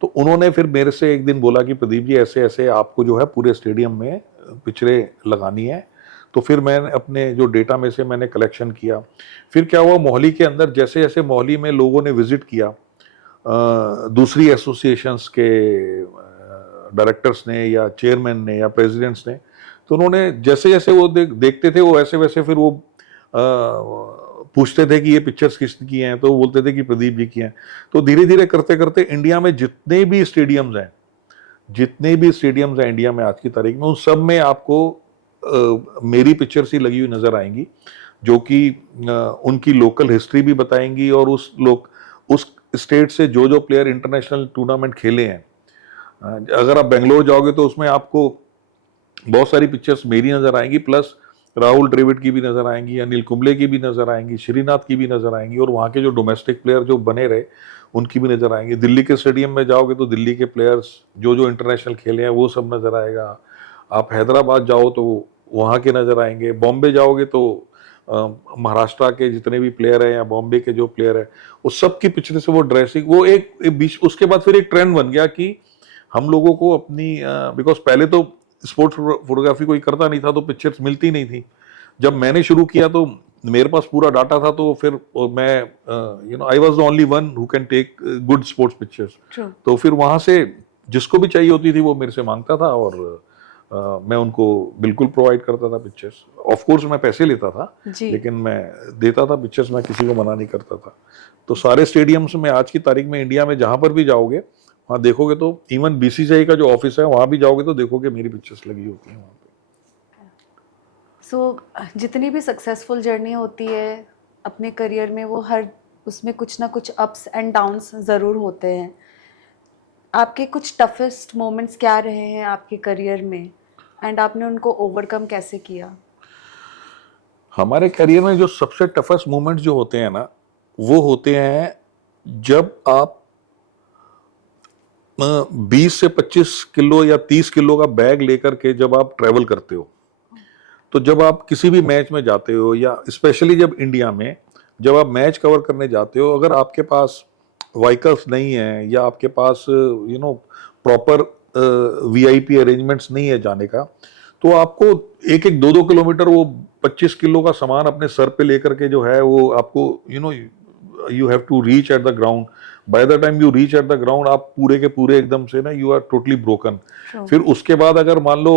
तो उन्होंने फिर मेरे से एक दिन बोला कि प्रदीप जी ऐसे ऐसे आपको जो है पूरे स्टेडियम में पिक्चरें लगानी है। तो फिर मैंने अपने जो डेटा में से मैंने कलेक्शन किया। फिर क्या हुआ, मोहाली के अंदर जैसे जैसे मोहाली में लोगों ने विजिट किया, दूसरी एसोसिएशंस के डायरेक्टर्स ने या चेयरमैन ने या प्रेसिडेंट्स ने, तो उन्होंने जैसे जैसे वो देखते थे, वो वैसे वैसे फिर वो पूछते थे कि ये पिक्चर्स किसकी हैं, तो वो बोलते थे कि प्रदीप जी की हैं। तो धीरे धीरे करते करते इंडिया में जितने भी स्टेडियम्स हैं इंडिया में आज की तारीख में, उन सब में आपको मेरी पिक्चर्स ही लगी हुई नजर आएंगी, जो कि उनकी लोकल हिस्ट्री भी बताएंगी और उस स्टेट से जो जो प्लेयर इंटरनेशनल टूर्नामेंट खेले हैं। अगर आप बेंगलोर जाओगे तो उसमें आपको बहुत सारी पिक्चर्स मेरी नजर आएंगी, प्लस राहुल द्रविड़ की भी नजर आएंगी, अनिल कुंबले की भी नजर आएंगी, श्रीनाथ की भी नजर आएंगी, और वहाँ के जो डोमेस्टिक प्लेयर जो बने रहे उनकी भी नजर आएंगी। दिल्ली के स्टेडियम में जाओगे तो दिल्ली के प्लेयर्स जो जो इंटरनेशनल खेले हैं वो सब नजर आएगा। आप हैदराबाद जाओ तो वहाँ के नजर आएंगे। बॉम्बे जाओगे तो महाराष्ट्र के जितने भी प्लेयर हैं या बॉम्बे के जो प्लेयर हैं, उस सब की पिक्चर से वो ड्रेसिंग, वो एक बीच, उसके बाद फिर एक ट्रेंड बन गया कि हम लोगों को अपनी, बिकॉज पहले तो स्पोर्ट्स फोटोग्राफी कोई करता नहीं था तो पिक्चर्स मिलती नहीं थी। जब मैंने शुरू किया तो मेरे पास पूरा डाटा था, तो फिर मैं I was the only one who can take good sports pictures. तो फिर वहां से जिसको भी चाहिए होती थी वो मेरे से मांगता था, और मैं उनको बिल्कुल प्रोवाइड करता था पिक्चर्स। ऑफ कोर्स मैं पैसे लेता था, लेकिन मैं देता था पिक्चर्स, मैं किसी को मना नहीं करता था। तो सारे स्टेडियम्स में आज की तारीख में इंडिया में जहां पर भी जाओगे वहाँ देखोगे, तो इवन बीसीसीआई का जो ऑफिस है वहाँ भी जाओगे तो देखोगे मेरी पिक्चर्स लगी होती हैं वहाँ पे। सो जितनी भी सक्सेसफुल जर्नी होती है अपने करियर में, वो हर उसमें कुछ ना कुछ अप्स एंड डाउन्स ज़रूर होते हैं। आपके कुछ टफेस्ट मोमेंट्स क्या रहे हैं आपके करियर में, एंड आपने उनको ओवरकम कैसे किया? हमारे करियर में जो सबसे टफेस्ट मोमेंट्स जो होते हैं ना, वो होते हैं जब आप 20 से 25 किलो या 30 किलो का बैग लेकर के जब आप ट्रेवल करते हो, तो जब आप किसी भी मैच में जाते हो, या स्पेशली जब इंडिया में जब आप मैच कवर करने जाते हो, अगर आपके पास व्हीकल्स नहीं है या आपके पास प्रॉपर वीआईपी अरेंजमेंट्स नहीं है जाने का, तो आपको एक एक 2-2 किलोमीटर वो 25 किलो का सामान अपने सर पे लेकर के जो है वो आपको you have to reach at the ground. By the time you reach at the ground आप पूरे के पूरे एकदम से ना यू आर टोटली ब्रोकन। फिर उसके बाद अगर मान लो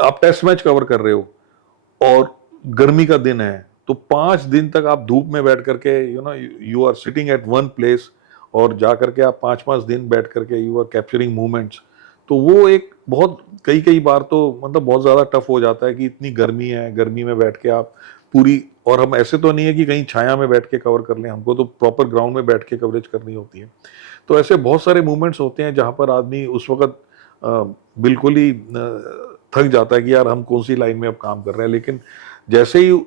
आप टेस्ट मैच कवर कर रहे हो और गर्मी का दिन है, तो 5 दिन तक आप धूप में बैठ करके you are sitting at one place, और जा करके आप 5-5 दिन बैठ करके यू आर कैप्चरिंग मूवमेंट्स। तो वो एक बहुत कई बार तो मतलब बहुत ज्यादा टफ हो जाता है कि इतनी गर्मी है, गर्मी में बैठ के आप पूरी, और हम ऐसे तो नहीं है कि कहीं छाया में बैठ के कवर कर लें, हमको तो प्रॉपर ग्राउंड में बैठ के कवरेज करनी होती है। तो ऐसे बहुत सारे मूवमेंट्स होते हैं जहां पर आदमी उस वक्त बिल्कुल ही थक जाता है कि यार हम कौन सी लाइन में अब काम कर रहे हैं। लेकिन जैसे ही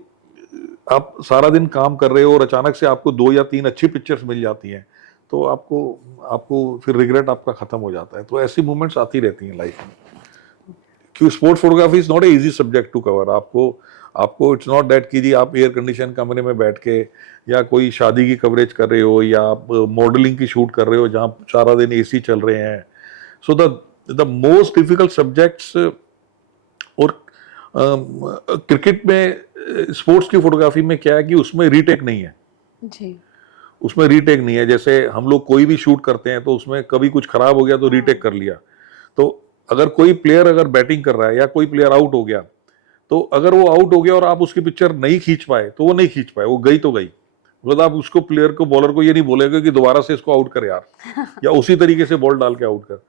आप सारा दिन काम कर रहे हो और अचानक से आपको 2 या 3 अच्छी पिक्चर्स मिल जाती हैं, तो आपको फिर रिग्रेट आपका खत्म हो जाता है। तो ऐसी मूवमेंट्स आती रहती हैं लाइफ में, क्योंकि sports photography is not a easy subject to cover. आपको इट्स नॉट दैट कि जी आप एयर कंडीशन कमरे में बैठ के या कोई शादी की कवरेज कर रहे हो या आप मॉडलिंग की शूट कर रहे हो जहाँ सारा दिन एसी चल रहे हैं। So the most difficult subjects, और क्रिकेट में स्पोर्ट्स की फोटोग्राफी में क्या है कि उसमें रीटेक नहीं है जी। उसमें रीटेक नहीं है। जैसे हम लोग कोई भी शूट करते हैं तो उसमें कभी कुछ खराब हो गया तो रीटेक कर लिया। तो अगर कोई प्लेयर अगर बैटिंग कर रहा है या कोई प्लेयर आउट हो गया, तो अगर वो आउट हो गया और आप उसकी पिक्चर नहीं खींच पाए तो वो नहीं खींच पाए, वो गई तो गई। मतलब आप उसको प्लेयर को, बॉलर को ये नहीं बोलेगा कि दोबारा से इसको आउट कर यार या उसी तरीके से बॉल डाल के आउट कर।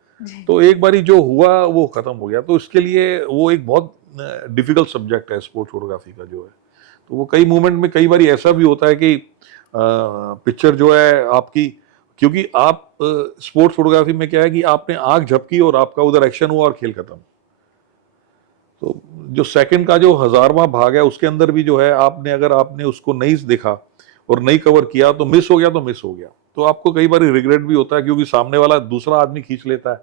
तो एक बारी जो हुआ वो खत्म हो गया। तो इसके लिए वो एक बहुत डिफिकल्ट सब्जेक्ट है स्पोर्ट्स फोटोग्राफी का जो है। तो वो कई मोमेंट में कई बार ऐसा भी होता है कि पिक्चर जो है आपकी, क्योंकि आप स्पोर्ट्स फोटोग्राफी में क्या है कि आपने आंख झपकी और आपका उधर एक्शन हुआ और खेल खत्म। तो जो सेकंड का जो 1000वां भाग है उसके अंदर भी जो है अगर आपने उसको नहीं देखा और नहीं कवर किया तो मिस हो गया तो मिस हो गया। तो आपको कई बार रिग्रेट भी होता है क्योंकि सामने वाला दूसरा आदमी खींच लेता है,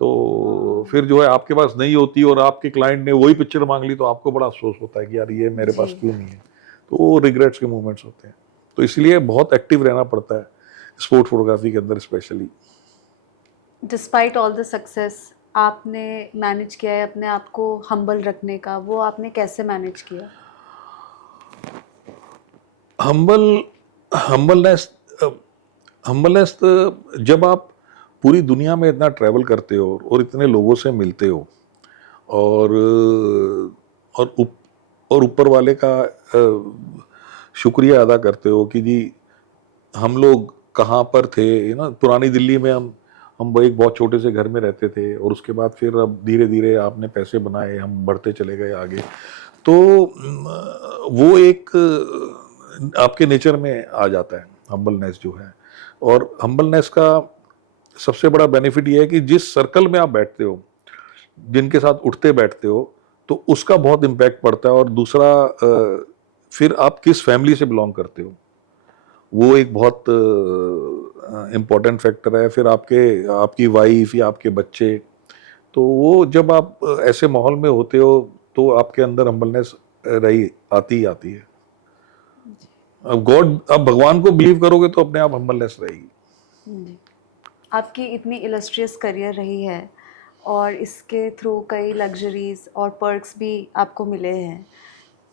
तो फिर जो है आपके पास नहीं होती और आपके क्लाइंट ने वही पिक्चर मांग ली, तो आपको बड़ा अफसोस होता है कि यार ये मेरे पास क्यों नहीं है। तो वो रिग्रेट्स के मोमेंट्स होते हैं। तो इसलिए बहुत एक्टिव रहना पड़ता है स्पोर्ट फोटोग्राफी के अंदर specially. Despite all the success, आपने मैनेज किया है अपने आप को हम्बल रखने का, वो आपने कैसे मैनेज किया? हम्बल हम्बलनेस हम्बलनेस जब आप पूरी दुनिया में इतना ट्रैवल करते हो और इतने लोगों से मिलते हो और और उप, और ऊपर वाले का शुक्रिया अदा करते हो कि जी हम लोग कहाँ पर थे, ना पुरानी दिल्ली में हम वो एक बहुत छोटे से घर में रहते थे और उसके बाद फिर अब धीरे धीरे आपने पैसे बनाए, हम बढ़ते चले गए आगे। तो वो एक आपके नेचर में आ जाता है हम्बलनेस जो है। और हम्बलनेस का सबसे बड़ा बेनिफिट ये है कि जिस सर्कल में आप बैठते हो, जिनके साथ उठते बैठते हो, तो उसका बहुत इम्पैक्ट पड़ता है। और दूसरा फिर आप किस फैमिली से बिलोंग करते हो, वो एक बहुत इम्पोर्टेंट फैक्टर है। फिर आपकी वाइफ या आपके बच्चे, तो वो जब आप ऐसे माहौल में होते हो तो आपके अंदर हम्बलनेस रही आती ही आती है। अब भगवान को बिलीव करोगे तो अपने आप हम्बलनेस रहेगी। जी। आपकी इतनी इलस्ट्रियस करियर रही है और इसके थ्रू कई लग्जरीज और पर्क्स भी आपको मिले हैं।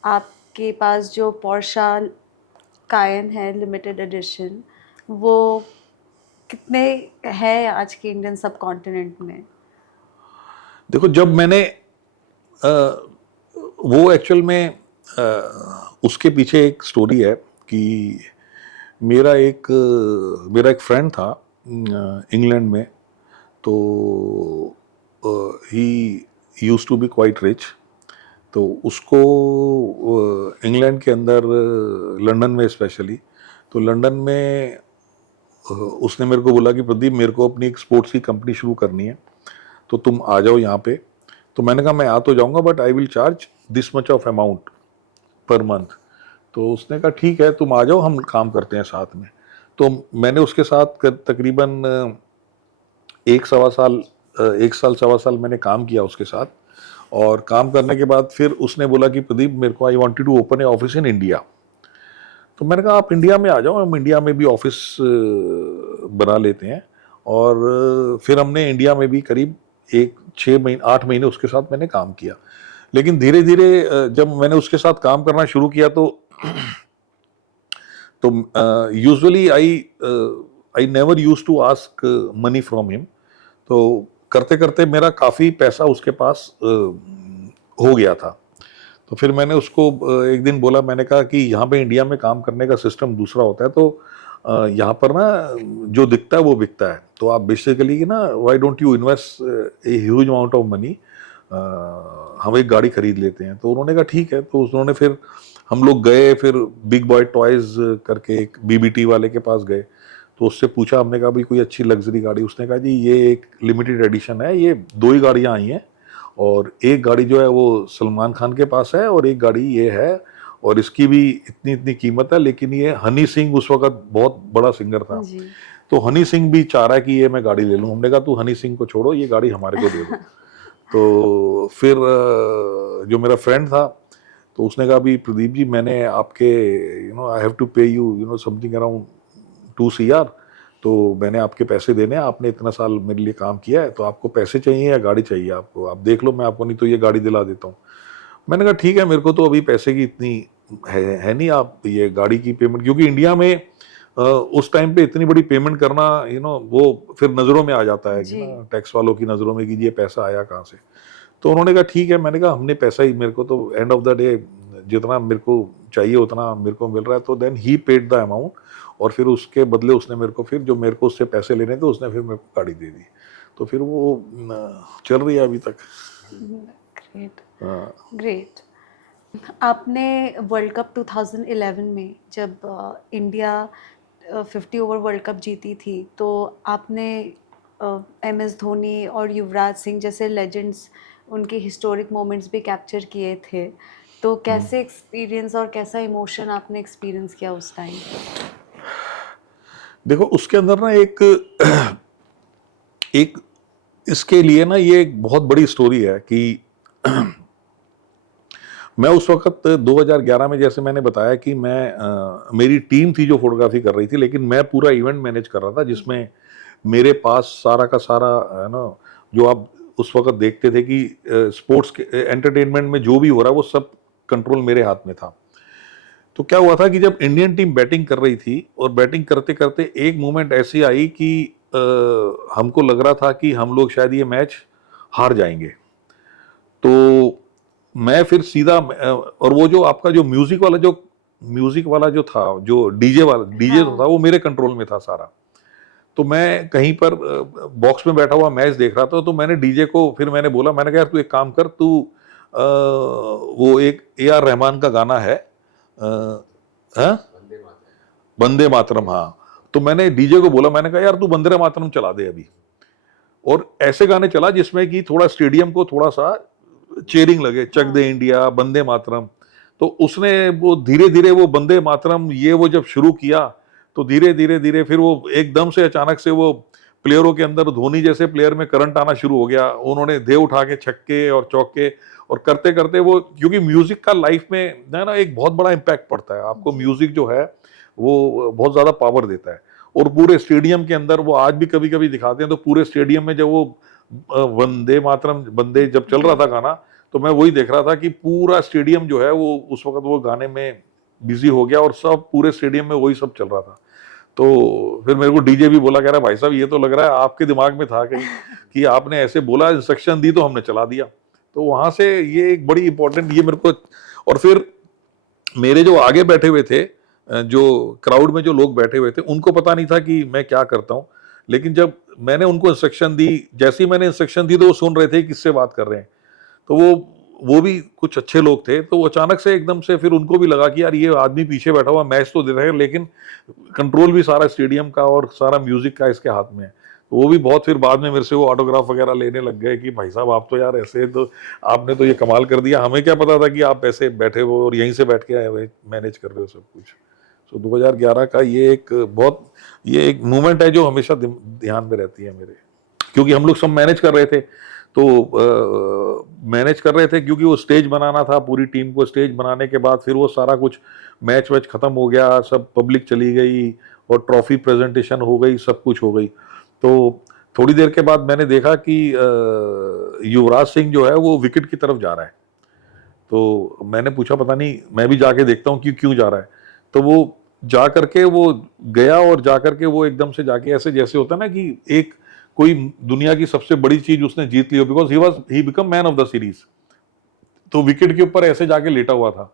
आपके पास जो पोर्शा कायन है लिमिटेड एडिशन, वो कितने है आज के इंडियन सब कॉन्टिनेंट में? देखो, जब मैंने वो एक्चुअल में उसके पीछे एक स्टोरी है कि मेरा एक फ्रेंड था इंग्लैंड में। तो he used to be quite rich. तो उसको इंग्लैंड के अंदर, लंदन में स्पेशली, तो लंदन में उसने मेरे को बोला कि प्रदीप, मेरे को अपनी एक स्पोर्ट्स की कंपनी शुरू करनी है, तो तुम आ जाओ यहाँ पे। तो मैंने कहा मैं आ तो जाऊँगा, but I will charge this much of amount per month. तो उसने कहा ठीक है, तुम आ जाओ, हम काम करते हैं साथ में। तो मैंने उसके साथ तकरीबन एक साल सवा साल मैंने काम किया उसके साथ। और काम करने के बाद फिर उसने बोला कि प्रदीप, मेरे को I wanted to open a office in India. तो मैंने कहा आप इंडिया में आ जाओ, हम इंडिया में भी ऑफिस बना लेते हैं। और फिर हमने इंडिया में भी करीब 8 महीने उसके साथ मैंने काम किया। लेकिन धीरे धीरे जब मैंने उसके साथ काम करना शुरू किया तो usually I never use to ask money from him. तो करते करते मेरा काफ़ी पैसा उसके पास हो गया था। तो फिर मैंने उसको एक दिन बोला, मैंने कहा कि यहाँ पे इंडिया में काम करने का सिस्टम दूसरा होता है, तो यहाँ पर ना जो दिखता है वो बिकता है। तो आप बेसिकली ना, why don't you invest a huge amount of money, हम एक गाड़ी खरीद लेते हैं। तो उन्होंने कहा ठीक है। तो उन्होंने फिर हम लोग गए, फिर बिग बॉय टॉयज करके एक बीबीटी वाले के पास गए। तो उससे पूछा, हमने कहा भाई कोई अच्छी लग्जरी गाड़ी। उसने कहा जी ये एक लिमिटेड एडिशन है, ये 2 ही गाड़ियाँ आई हैं, और एक गाड़ी जो है वो सलमान खान के पास है और एक गाड़ी ये है, और इसकी भी इतनी इतनी कीमत है। लेकिन ये हनी सिंह उस वक्त बहुत बड़ा सिंगर था, जी। तो हनी सिंह भी चाह रहा है कि ये मैं गाड़ी ले लूँ। हमने कहा तू हनी सिंह को छोड़ो, ये गाड़ी हमारे को दे दो। तो फिर जो मेरा फ्रेंड था, तो उसने कहा भी प्रदीप जी, मैंने आपके आई हैव टू पे यू समथिंग अराउंड 2 CR, तो मैंने आपके पैसे देने हैं, आपने इतना साल मेरे लिए काम किया है, तो आपको पैसे चाहिए या गाड़ी चाहिए आपको, आप देख लो, मैं आपको नहीं तो ये गाड़ी दिला देता हूँ। मैंने कहा ठीक है, मेरे को तो अभी पैसे की इतनी है नहीं, आप ये गाड़ी की पेमेंट, क्योंकि इंडिया में उस टाइम पे इतनी बड़ी पेमेंट करना वो फिर नज़रों में आ जाता है कि ना, टैक्स वालों की नज़रों में कि ये पैसा आया कहाँ से। तो उन्होंने कहा ठीक है। मैंने कहा हमने पैसा ही, मेरे को तो एंड ऑफ द डे जितना मेरे को चाहिए उतना मेरे को मिल रहा है। तो then he paid the amount, और फिर उसके बदले उसने मेरे को, फिर जो मेरे को उससे पैसे लेने थे, उसने फिर मेरे को गाड़ी दे दी। तो फिर वो चल रही है अभी तक। Great, great. आपने वर्ल्ड कप 2011 में जब इंडिया 50 ओवर वर्ल्ड कप जीती थी, तो आपने MS धोनी और युवराज सिंह जैसे लेजेंड्स, उनके हिस्टोरिक मोमेंट्स भी कैप्चर किए थे। तो कैसे एक्सपीरियंस और कैसा इमोशन आपने एक्सपीरियंस किया उस टाइम? देखो, उसके अंदर ना एक इसके लिए ना ये एक बहुत बड़ी स्टोरी है कि मैं उस वक्त 2011 में, जैसे मैंने बताया कि मेरी टीम थी जो फोटोग्राफी कर रही थी, लेकिन मैं पूरा इवेंट मैनेज कर रहा था, जिसमें मेरे पास सारा का सारा है ना, जो आप उस वक्त देखते थे कि स्पोर्ट्स के एंटरटेनमेंट में जो भी हो रहा है वो सब कंट्रोल मेरे हाथ में था। तो क्या हुआ था कि जब इंडियन टीम बैटिंग कर रही थी और बैटिंग करते करते एक मोमेंट ऐसी आई कि हमको लग रहा था कि हम लोग शायद ये मैच हार जाएंगे। तो मैं फिर सीधा और वो जो आपका जो म्यूजिक वाला जो था, जो डीजे हाँ। था, वो मेरे कंट्रोल में था सारा। तो मैं कहीं पर बॉक्स में बैठा हुआ मैच देख रहा था, तो मैंने डीजे को फिर मैंने बोला, मैंने कहा यार तू एक काम कर, तू वो एक AR रहमान का गाना है, हाँ? वंदे मातरम, हाँ। तो मैंने डीजे को बोला, मैंने कहा यार तू वंदे मातरम चला दे अभी। और ऐसे गाने चला जिसमें कि थोड़ा स्टेडियम को थोड़ा सा चेयरिंग लगे, चक दे इंडिया, वंदे मातरम। तो उसने वो धीरे धीरे वो वंदे मातरम ये वो जब शुरू किया, तो धीरे धीरे धीरे फिर वो एकदम से अचानक से वो प्लेयरों के अंदर धोनी जैसे प्लेयर में करंट आना शुरू हो गया। उन्होंने दे उठा के छक्के और चौके, और करते करते वो, क्योंकि म्यूजिक का लाइफ में है ना एक बहुत बड़ा इम्पैक्ट पड़ता है। आपको म्यूजिक जो है वो बहुत ज्यादा पावर देता है। और पूरे स्टेडियम के अंदर वो आज भी कभी कभी दिखाते हैं, तो पूरे स्टेडियम में जब वो वंदे मातरम वंदे जब चल रहा था गाना, तो मैं वही देख रहा था कि पूरा स्टेडियम जो है वो उस वक्त वो गाने में बिजी हो गया, और सब पूरे स्टेडियम में वही सब चल रहा था। तो फिर मेरे को डीजे भी बोला, कह रहा भाई साहब ये तो लग रहा है आपके दिमाग में था कहीं कि आपने ऐसे बोला, इंस्ट्रक्शन दी तो हमने चला दिया। तो वहां से ये एक बड़ी इंपॉर्टेंट ये मेरे को। और फिर मेरे जो आगे बैठे हुए थे, जो क्राउड में जो लोग बैठे हुए थे, उनको पता नहीं था कि मैं क्या करता हूँ। लेकिन जब मैंने उनको इंस्ट्रक्शन दी, जैसे ही मैंने इंस्ट्रक्शन दी, तो वो सुन रहे थे किससे बात कर रहे हैं। तो वो भी कुछ अच्छे लोग थे, तो वो अचानक से एकदम से फिर उनको भी लगा कि यार ये आदमी पीछे बैठा हुआ मैच तो दे रहे हैं, लेकिन कंट्रोल भी सारा स्टेडियम का और सारा म्यूजिक का इसके हाथ में है। तो वो भी बहुत फिर बाद में मेरे से वो ऑटोग्राफ वगैरह लेने लग गए कि भाई साहब आप तो यार ऐसे, तो आपने तो ये कमाल कर दिया, हमें क्या पता था कि आप ऐसे बैठे हो और यहीं से बैठ के आए हुए मैनेज कर रहे हो सब कुछ। तो 2011 का ये एक मूवमेंट है जो हमेशा ध्यान में रहती है मेरे, क्योंकि हम लोग सब मैनेज कर रहे थे। तो मैनेज कर रहे थे क्योंकि वो स्टेज बनाना था, पूरी टीम को स्टेज बनाने के बाद फिर वो सारा कुछ मैच वैच खत्म हो गया, सब पब्लिक चली गई और ट्रॉफी प्रेजेंटेशन हो गई, सब कुछ हो गई। तो थोड़ी देर के बाद मैंने देखा कि युवराज सिंह जो है वो विकेट की तरफ जा रहा है। तो मैंने पूछा पता नहीं, मैं भी जाके देखता हूँ कि क्यों जा रहा है। तो वो जा करके वो गया, और जा करके वो एकदम से जाके ऐसे जैसे होता है ना कि एक कोई दुनिया की सबसे बड़ी चीज उसने जीत ली, because he become man of the series. तो विकेट के ऊपर ऐसे जाके लेटा हुआ था।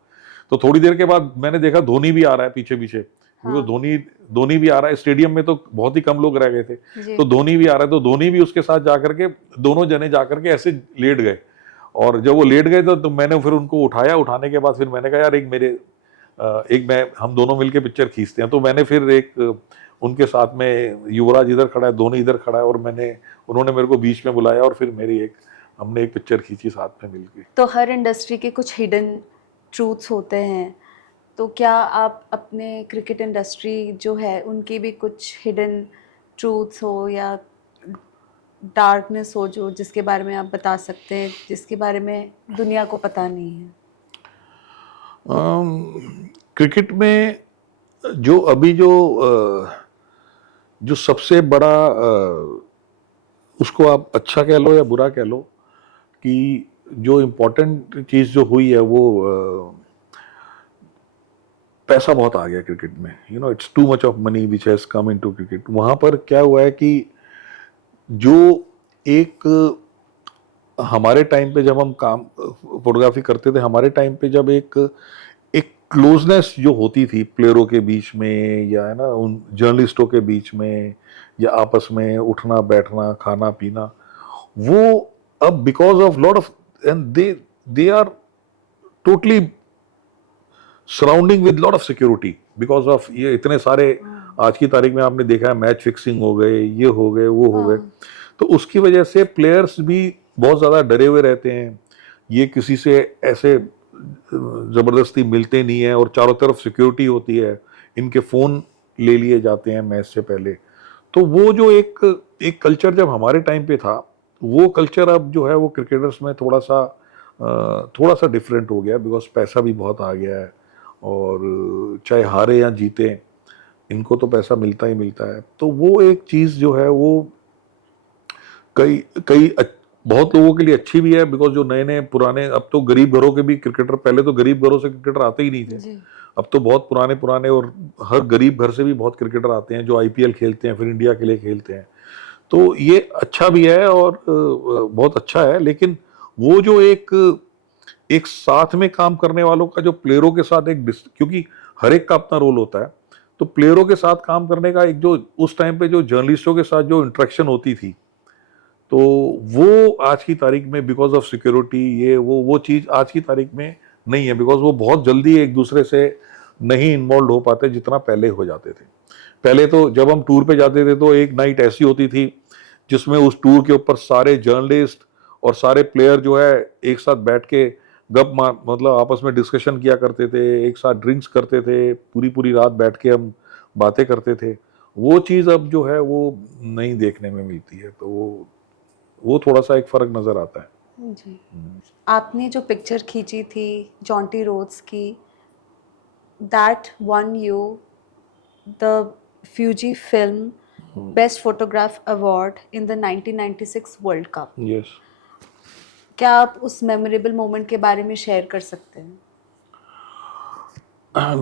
तो थोड़ी देर के बाद मैंने देखा धोनी भी आ रहा है पीछे पीछे, क्योंकि हाँ। धोनी भी आ रहा है। स्टेडियम में तो बहुत ही कम लोग रह गए थे, जी। तो धोनी भी आ रहा है। तो धोनी भी उसके साथ जाकर के, दोनों जने जाकर के ऐसे लेट गए। और जब वो लेट गए तो मैंने फिर उनको उठाया। उठाने के बाद फिर मैंने कहा यार एक मैं हम दोनों मिलके पिक्चर खींचते हैं। तो मैंने फिर उनके साथ में, युवराज इधर खड़ा है, धोनी इधर खड़ा है, और उन्होंने मेरे को बीच में बुलाया, और फिर हमने एक पिक्चर खींची साथ में मिलके। तो हर इंडस्ट्री के कुछ हिडन ट्रूथ्स होते हैं, तो क्या आप अपने क्रिकेट इंडस्ट्री जो है उनकी भी कुछ हिडन ट्रूथ्स हो या डार्कनेस हो जो जिसके बारे में आप बता सकते हैं, जिसके बारे में दुनिया को पता नहीं है? क्रिकेट में जो सबसे बड़ा, उसको आप अच्छा कह लो या बुरा कह लो, कि जो इम्पोर्टेंट चीज जो हुई है वो पैसा बहुत आ गया क्रिकेट में। It's too much of money which has come into cricket. वहां पर क्या हुआ है कि जो एक हमारे टाइम पे जब हम काम फोटोग्राफी करते थे, हमारे टाइम पे जब एक क्लोजनेस जो होती थी प्लेयरों के बीच में, या है ना उन जर्नलिस्टों के बीच में, या आपस में उठना बैठना खाना पीना, वो अब because of lot of, and they are totally surrounding with lot of security because of ये इतने सारे, आज की तारीख में आपने देखा है मैच फिक्सिंग हो गए, ये हो गए, वो हो गए। तो उसकी वजह से प्लेयर्स भी बहुत ज्यादा डरे हुए रहते हैं। ये किसी से ऐसे जबरदस्ती मिलते नहीं है, और चारों तरफ सिक्योरिटी होती है, इनके फोन ले लिए जाते हैं मैच से पहले। तो वो जो एक कल्चर जब हमारे टाइम पे था, वो कल्चर अब जो है वो क्रिकेटर्स में थोड़ा सा डिफरेंट हो गया, बिकॉज पैसा भी बहुत आ गया है, और चाहे हारे या जीते इनको तो पैसा मिलता ही मिलता है। तो वो एक चीज जो है वो कई बहुत लोगों के लिए अच्छी भी है, बिकॉज जो नए नए पुराने, अब तो गरीब घरों के भी क्रिकेटर, पहले तो गरीब घरों से क्रिकेटर आते ही नहीं थे, जी अब तो बहुत पुराने पुराने और हर गरीब घर से भी बहुत क्रिकेटर आते हैं जो आईपीएल खेलते हैं, फिर इंडिया के लिए खेलते हैं। तो ये अच्छा भी है और बहुत अच्छा है। लेकिन वो जो एक एक साथ में काम करने वालों का जो प्लेयरों के साथ एक क्योंकि हर एक का अपना रोल होता है, तो प्लेयरों के साथ काम करने का एक जो उस टाइम पे जो जर्नलिस्टों के साथ जो इंटरेक्शन होती थी, तो वो आज की तारीख में बिकॉज ऑफ सिक्योरिटी ये वो चीज आज की तारीख में नहीं है, बिकॉज वो बहुत जल्दी एक दूसरे से नहीं इन्वॉल्व हो पाते जितना पहले हो जाते थे। पहले तो जब हम टूर पे जाते थे तो एक नाइट ऐसी होती थी जिसमें उस टूर के ऊपर सारे जर्नलिस्ट और सारे प्लेयर जो है एक साथ बैठ के मतलब आपस में डिस्कशन किया करते थे, एक साथ ड्रिंक्स करते थे, पूरी पूरी रात बैठ के हम बातें करते थे। वो चीज़ अब जो है वो नहीं देखने में मिलती है, तो वो थोड़ा सा एक फर्क नजर आता है। जी। आपने जो पिक्चर खींची थी जॉन्टी रोड्स की, that one you the Fuji film best photograph award in the 1996 world cup. Yes. क्या आप उस मेमोरेबल मोमेंट के बारे में शेयर कर सकते हैं?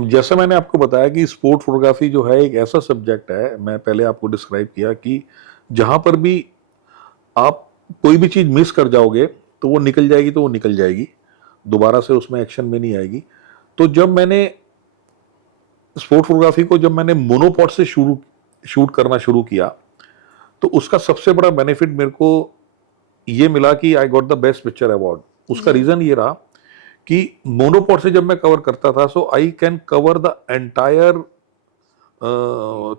जैसे मैंने आपको बताया कि स्पोर्ट फोटोग्राफी जो है एक ऐसा सब्जेक्ट है, मैं पहले आपको डिस्क्राइब किया कि जहां पर भी आप कोई भी चीज मिस कर जाओगे तो वो निकल जाएगी, तो वो निकल जाएगी, दोबारा से उसमें एक्शन में नहीं आएगी। तो जब मैंने स्पोर्ट फोटोग्राफी को जब मैंने मोनोपॉड से शूट करना शुरू किया, तो उसका सबसे बड़ा बेनिफिट मेरे को ये मिला कि I got the best picture award. उसका रीजन ये रहा कि मोनोपॉड से जब मैं कवर करता था, so I can cover the entire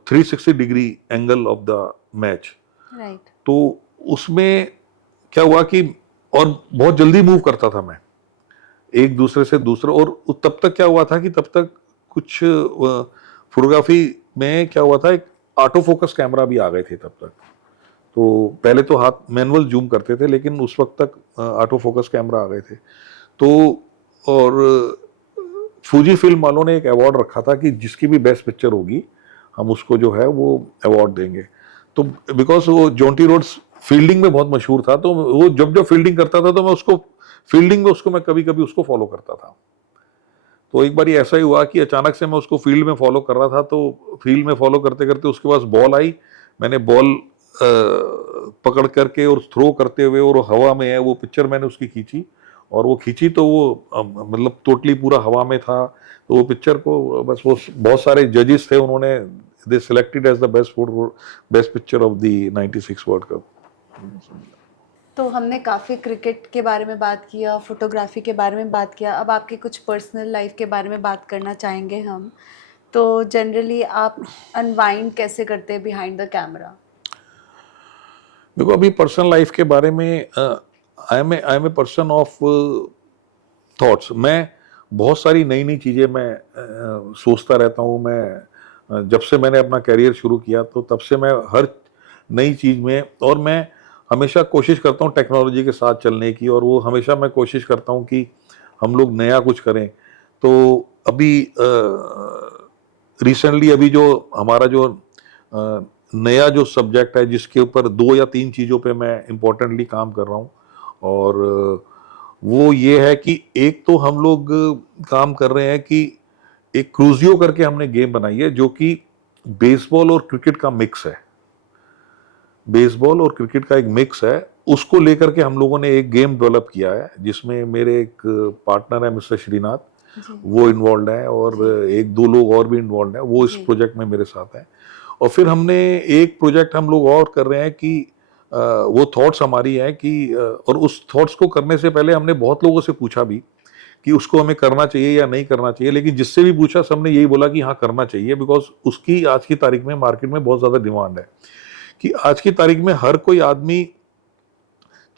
360 degree angle of the match. Right. तो उसमें क्या हुआ कि और बहुत जल्दी मूव करता था मैं एक दूसरे से दूसरे, और तब तक क्या हुआ था कि तब तक कुछ फोटोग्राफी में क्या हुआ था, एक ऑटो फोकस कैमरा भी आ गए थे तब तक। तो पहले तो हाथ मैनुअल जूम करते थे, लेकिन उस वक्त तक ऑटो फोकस कैमरा आ गए थे। तो और फूजी फिल्म वालों ने एक अवार्ड रखा था कि जिसकी भी बेस्ट पिक्चर होगी हम उसको जो है वो अवार्ड देंगे। तो बिकॉज वो जॉन्टी रोड्स फील्डिंग में बहुत मशहूर था, तो वो जब फील्डिंग करता था तो मैं उसको फील्डिंग में उसको मैं कभी कभी उसको फॉलो करता था। तो एक बार ऐसा ही हुआ कि अचानक से मैं उसको फील्ड में फॉलो कर रहा था, तो फील्ड में फॉलो करते करते उसके पास बॉल आई, मैंने बॉल पकड़ करके और थ्रो करते हुए, और हवा में है वो पिक्चर मैंने उसकी खींची, और वो खींची तो वो मतलब टोटली पूरा हवा में था। तो वो पिक्चर को बस वो बहुत सारे जजेस थे, उन्होंने they selected as the best picture of the 96 world cup. तो हमने काफ़ी क्रिकेट के बारे में बात किया, फोटोग्राफी के बारे में बात किया, अब आपकी कुछ पर्सनल लाइफ के बारे में बात करना चाहेंगे हम। तो जनरली आप अनवाइंड कैसे करते हैं बिहाइंड द कैमरा? देखो, अभी पर्सनल लाइफ के बारे में I am a person of thoughts. मैं बहुत सारी नई नई चीज़ें मैं सोचता रहता हूँ। मैं जब से मैंने अपना करियर शुरू किया तो तब से मैं हर नई चीज़ में, और मैं हमेशा कोशिश करता हूँ टेक्नोलॉजी के साथ चलने की, और वो हमेशा मैं कोशिश करता हूँ कि हम लोग नया कुछ करें। तो अभी रिसेंटली अभी जो हमारा जो नया जो सब्जेक्ट है जिसके ऊपर 2 या 3 चीज़ों पे मैं इम्पोर्टेंटली काम कर रहा हूँ, और वो ये है कि एक तो हम लोग काम कर रहे हैं कि एक क्रूजियो करके हमने गेम बनाई है जो कि बेसबॉल और क्रिकेट का मिक्स है। बेसबॉल और क्रिकेट का एक मिक्स है, उसको लेकर के हम लोगों ने एक गेम डेवलप किया है जिसमें मेरे एक पार्टनर है मिस्टर श्रीनाथ, वो इन्वॉल्व है, और 1-2 लोग और भी इन्वॉल्व है, वो इस प्रोजेक्ट में मेरे साथ हैं। और फिर हमने एक प्रोजेक्ट हम लोग और कर रहे हैं कि वो थॉट्स हमारी हैं कि और उस थॉट्स को करने से पहले हमने बहुत लोगों से पूछा भी कि उसको हमें करना चाहिए या नहीं करना चाहिए, लेकिन जिससे भी पूछा सबने यही बोला कि हाँ करना चाहिए, बिकॉज उसकी आज की तारीख में मार्केट में बहुत ज़्यादा डिमांड है। कि आज की तारीख में हर कोई आदमी,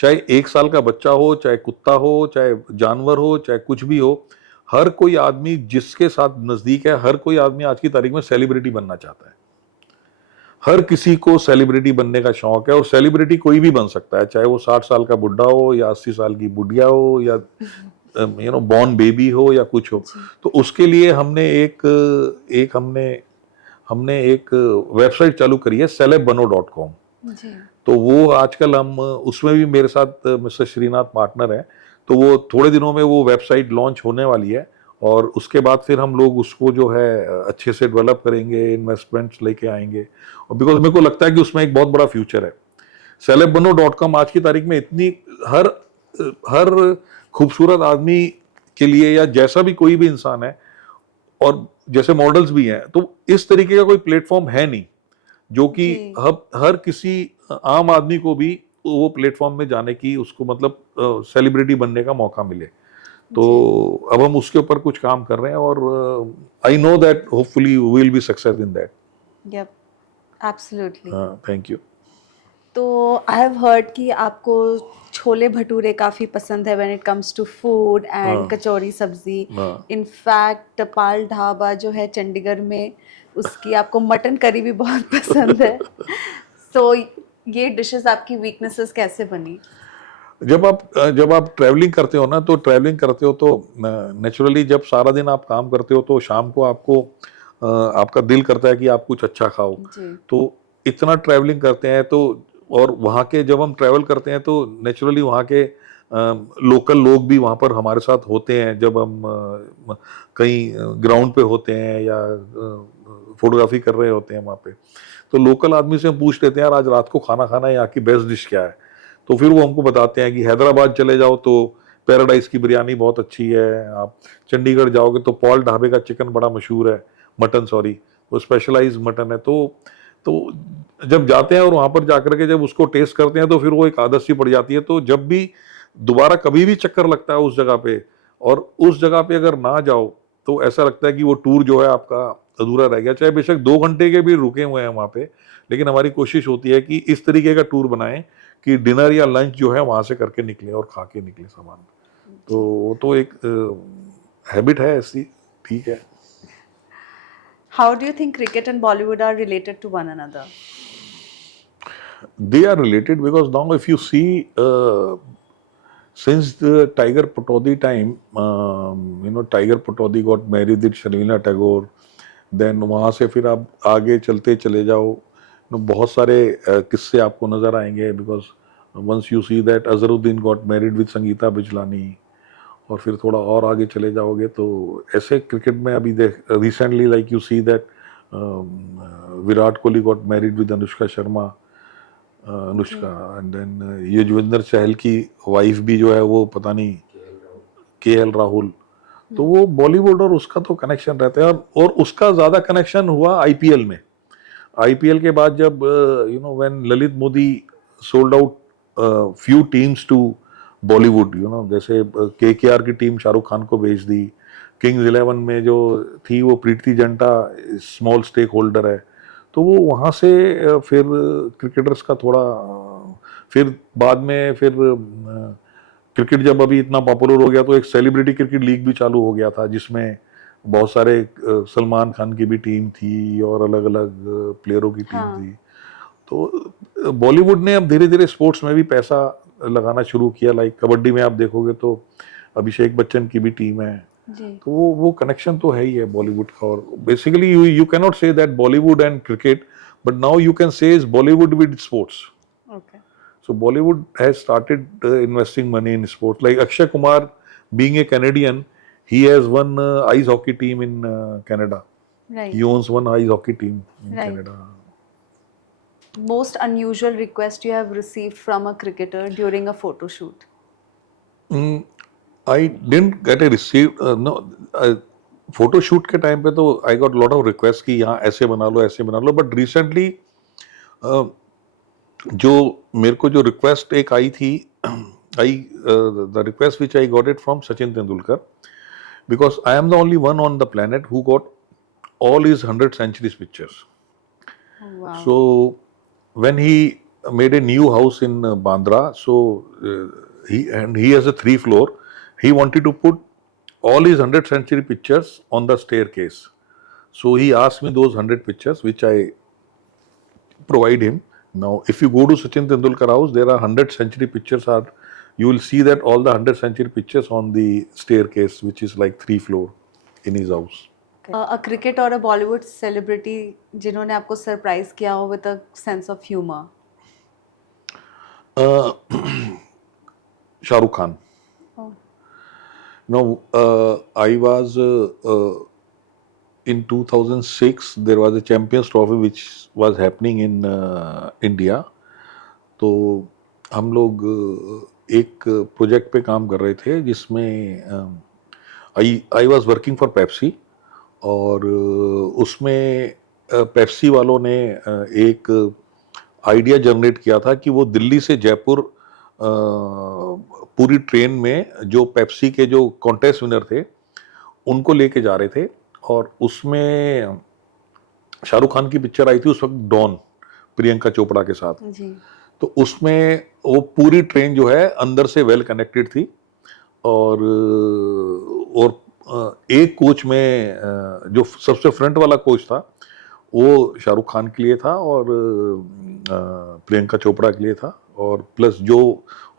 चाहे 1 साल का बच्चा हो, चाहे कुत्ता हो, चाहे जानवर हो, चाहे कुछ भी हो, हर कोई आदमी जिसके साथ नज़दीक है, हर कोई आदमी आज की तारीख में सेलिब्रिटी बनना चाहता है। हर किसी को सेलिब्रिटी बनने का शौक है, और सेलिब्रिटी कोई भी बन सकता है, चाहे वो 60 साल का बुढ़ा हो या 80 साल की बुढ़िया हो या बॉर्न बेबी हो या कुछ हो। तो उसके लिए हमने हमने एक वेबसाइट चालू करी है celebBano.com। जी। तो वो आजकल हम उसमें भी मेरे साथ मिस्टर श्रीनाथ पार्टनर है, तो वो थोड़े दिनों में वो वेबसाइट लॉन्च होने वाली है और उसके बाद फिर हम लोग उसको जो है अच्छे से डेवलप करेंगे, इन्वेस्टमेंट्स लेके आएंगे और बिकॉज मेरे को लगता है कि उसमें एक बहुत बड़ा फ्यूचर है। celebbono.com आज की तारीख में इतनी हर हर खूबसूरत आदमी के लिए या जैसा भी कोई भी इंसान है और जैसे मॉडल्स भी हैं, तो इस तरीके का कोई प्लेटफॉर्म है नहीं जो कि जी। हर किसी आम आदमी को भी वो प्लेटफॉर्म में जाने की उसको मतलब सेलिब्रिटी बनने का मौका मिले। तो जी। अब हम उसके ऊपर कुछ काम कर रहे हैं और I know that hopefully we will be success in that. Yup, absolutely. हाँ, थैंक यू। तो आई हैव हर्ड कि आपको छोले भटूरे काफ़ी पसंद है when it comes to food and हाँ। कचौरी सब्जी। हाँ। इनफैक्ट पाल ढाबा जो है चंडीगढ़ में, उसकी आपको मटन करी भी बहुत पसंद है। सो ये डिशेस आपकी वीकनेसेस कैसे बनी? जब आप ट्रैवलिंग करते हो ना, तो ट्रैवलिंग करते हो तो नेचुरली जब सारा दिन आप काम करते हो तो शाम को आपको आपका दिल करता है कि आप कुछ अच्छा खाओ। जी। तो इतना ट्रैवलिंग करते हैं तो और वहाँ के जब हम ट्रैवल करते हैं तो नेचुरली वहाँ के लोकल लोग भी वहाँ पर हमारे साथ होते हैं जब हम कहीं ग्राउंड पे होते हैं या फोटोग्राफी कर रहे होते हैं वहाँ पे। तो लोकल आदमी से हम पूछ लेते हैं यार आज रात को खाना खाना है, यहाँ की बेस्ट डिश क्या है? तो फिर वो हमको बताते हैं कि हैदराबाद चले जाओ तो पैराडाइज की बिरयानी बहुत अच्छी है, आप चंडीगढ़ जाओगे तो पॉल ढाबे का चिकन बड़ा मशहूर है, मटन सॉरी, वो स्पेशलाइज मटन है। तो जब जाते हैं और वहां पर जाकर के जब उसको टेस्ट करते हैं तो फिर वो एक आदत सी पड़ जाती है। तो जब भी दोबारा कभी भी चक्कर लगता है उस जगह पे और उस जगह पे अगर ना जाओ तो ऐसा लगता है कि वो टूर जो है आपका अधूरा रह गया। चाहे बेशक 2 घंटे के भी रुके हुए हैं वहां पे, लेकिन हमारी कोशिश होती है कि इस तरीके का टूर बनाएं कि डिनर या लंच जो है वहां से करके निकले और खा के निकले सामान। तो वो तो एक हैबिट है ऐसी, ठीक है। How do you think cricket and Bollywood are related to one another? They are related because now if you see since the Tiger Patodi time, Tiger Patodi got married with Sharmila Tagore, then वहाँ से फिर आप आगे चलते चले जाओ, बहुत सारे किस्से आपको नजर आएंगे because once you see that Azharuddin got married with Sangeeta Bijlani और फिर थोड़ा और आगे चले जाओगे तो ऐसे क्रिकेट में अभी देख recently like you see that Virat Kohli got married with Anushka Sharma, Anushka and then ये युजवेंद्र चहल की वाइफ भी जो है वो पता नहीं केएल राहुल। तो वो बॉलीवुड और उसका तो कनेक्शन रहता है और उसका ज्यादा कनेक्शन हुआ आईपीएल में। आईपीएल के बाद जब when Lalit Modi sold out few teams to Bollywood, जैसे केकेआर की टीम शाहरुख खान को भेज दी, किंग्स 11 में जो थी वो Preity Zinta small stake holder है। तो वो वहाँ से फिर क्रिकेटर्स का थोड़ा फिर बाद में फिर क्रिकेट जब अभी इतना पॉपुलर हो गया तो एक सेलिब्रिटी क्रिकेट लीग भी चालू हो गया था जिसमें बहुत सारे सलमान खान की भी टीम थी और अलग अलग प्लेयरों की टीम थी। तो बॉलीवुड ने अब धीरे धीरे स्पोर्ट्स में भी पैसा लगाना शुरू किया। लाइक कबड्डी में आप देखोगे तो अभिषेक बच्चन की भी टीम है। तो वो कनेक्शन तो है ही है बॉलीवुड का। और basically you can not say that Bollywood and cricket, but now you can say is Bollywood with sports. So Bollywood has started investing money in sports. Like Akshay Kumar, being a Canadian, he has one ice hockey team in Canada. Right. He owns one ice hockey team in Right. Canada. Most unusual request you have received from a cricketer during a photo shoot? I didn't get a receive. No, photo shoot के time पे तो I got lot of requests कि यहाँ ऐसे बना लो ऐसे बना लो. But recently जो मेरे को जो रिक्वेस्ट एक आई थी, the request which I got it from Sachin Tendulkar, because I am the only one on the planet who got all his 100 centuries pictures. Wow. So when he made a new house in Bandra, so he has a 3 floor. He wanted to put all his 100 century pictures on the staircase. So he asked me those 100 pictures, which I provide him. Now, if you go to Sachin Tendulkar house, there are 100 century pictures. You will see that all the 100 century pictures on the staircase, which is like 3 floor in his house. A cricket or a Bollywood celebrity जिन्होंने आपको surprise किया हो with a sense of humor? Shahrukh Khan. Oh. No, I was in 2006. There was a Champions Trophy which was happening in India. तो हम लोग एक project पे काम कर रहे थे जिसमें I was working for Pepsi. और उसमें पेप्सी वालों ने एक आइडिया जनरेट किया था कि वो दिल्ली से जयपुर पूरी ट्रेन में जो पेप्सी के जो कॉन्टेस्ट विनर थे उनको लेके जा रहे थे. और उसमें शाहरुख खान की पिक्चर आई थी उस वक्त, डॉन, प्रियंका चोपड़ा के साथ. जी. तो उसमें वो पूरी ट्रेन जो है अंदर से वेल कनेक्टेड थी. और एक कोच में जो सबसे फ्रंट वाला कोच था वो शाहरुख खान के लिए था और प्रियंका चोपड़ा के लिए था. और प्लस जो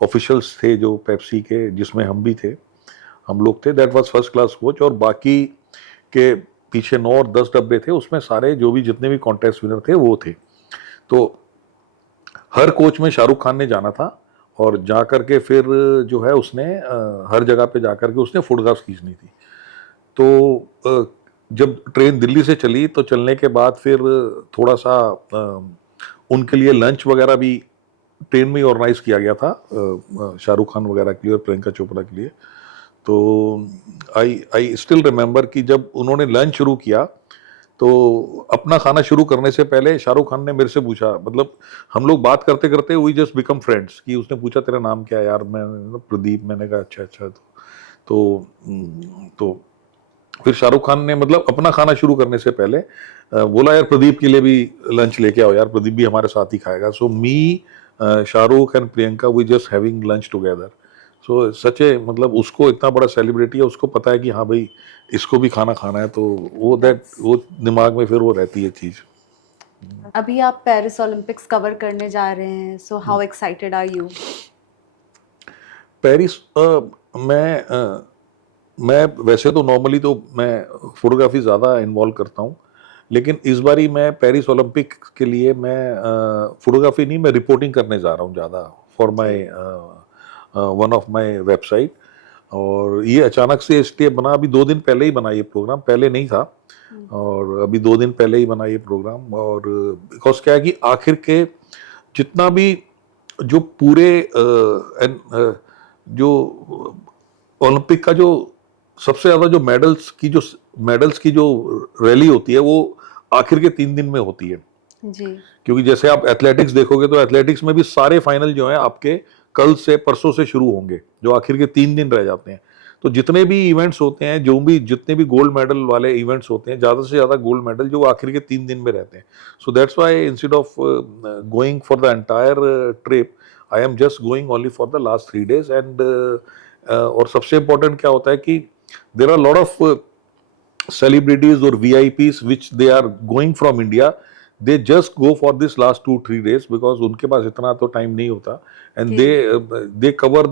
ऑफिशियल्स थे जो पेप्सी के, जिसमें हम भी थे, हम लोग थे, that was first class coach. और बाकी के पीछे 9 और 10 डब्बे थे, उसमें सारे जो भी जितने भी कॉन्टेस्ट विनर थे वो थे. तो हर कोच में शाहरुख खान ने जाना था और जा करके फिर जो है उसने हर जगह पे जा करके उसने फोटोग्राफ्स खींचनी थी. तो जब ट्रेन दिल्ली से चली तो चलने के बाद फिर थोड़ा सा उनके लिए लंच वगैरह भी ट्रेन में ही ऑर्गेनाइज किया गया था शाहरुख खान वगैरह के लिए और प्रियंका चोपड़ा के लिए. तो आई स्टिल रिमेंबर कि जब उन्होंने लंच शुरू किया तो अपना खाना शुरू करने से पहले शाहरुख खान ने मेरे से पूछा, मतलब हम लोग बात करते करते वी जस्ट बिकम फ्रेंड्स, कि उसने पूछा तेरा नाम क्या है यार, मैं प्रदीप, मैंने कहा अच्छा अच्छा. तो फिर शाहरुख खान ने मतलब अपना खाना शुरू करने से पहले बोला यार प्रदीप के लिए भी लंच लेके आओ यार, प्रदीप भी हमारे साथ ही खाएगा. So me, Shahrukh and Priyanka, we just having lunch together. सो सच है, मतलब उसको इतना बड़ा सेलिब्रिटी है, उसको पता है कि हाँ भाई इसको भी खाना खाना है. तो वो दिमाग में फिर वो रहती है चीज. अभी आप पेरिस ओलंपिक्स कवर करने जा रहे हैं, so how excited are you? Paris, मैं वैसे तो नॉर्मली तो मैं फोटोग्राफी ज़्यादा इन्वॉल्व करता हूँ, लेकिन इस बारी मैं पेरिस ओलंपिक के लिए मैं फोटोग्राफी नहीं, मैं रिपोर्टिंग करने जा रहा हूँ ज़्यादा for my one of my website. और ये अचानक से इसलिए बना, अभी 2 दिन पहले ही बना ये प्रोग्राम, पहले नहीं था. और अभी 2 दिन पहले ही बना ये प्रोग्राम. और बिकॉज क्या है कि आखिर के जितना भी जो पूरे जो ओलंपिक का जो सबसे ज़्यादा जो मेडल्स की जो रैली होती है वो आखिर के 3 दिन में होती है जी. क्योंकि जैसे आप एथलेटिक्स देखोगे तो एथलेटिक्स में भी सारे फाइनल जो है आपके कल से परसों से शुरू होंगे, जो आखिर के 3 दिन रह जाते हैं. तो जितने भी इवेंट्स होते हैं, जितने भी गोल्ड मेडल वाले इवेंट्स होते हैं, ज़्यादा से ज़्यादा गोल्ड मेडल जो आखिर के 3 दिन में रहते हैं. So that's why instead of going for the entire trip, I am just going only for the last 3 days. And और सबसे इम्पोर्टेंट क्या होता है कि there are lot of celebrities or VIPs which they are going from India. They just go for this last 2-3 days because उनके पास इतना तो time नहीं होता. And they cover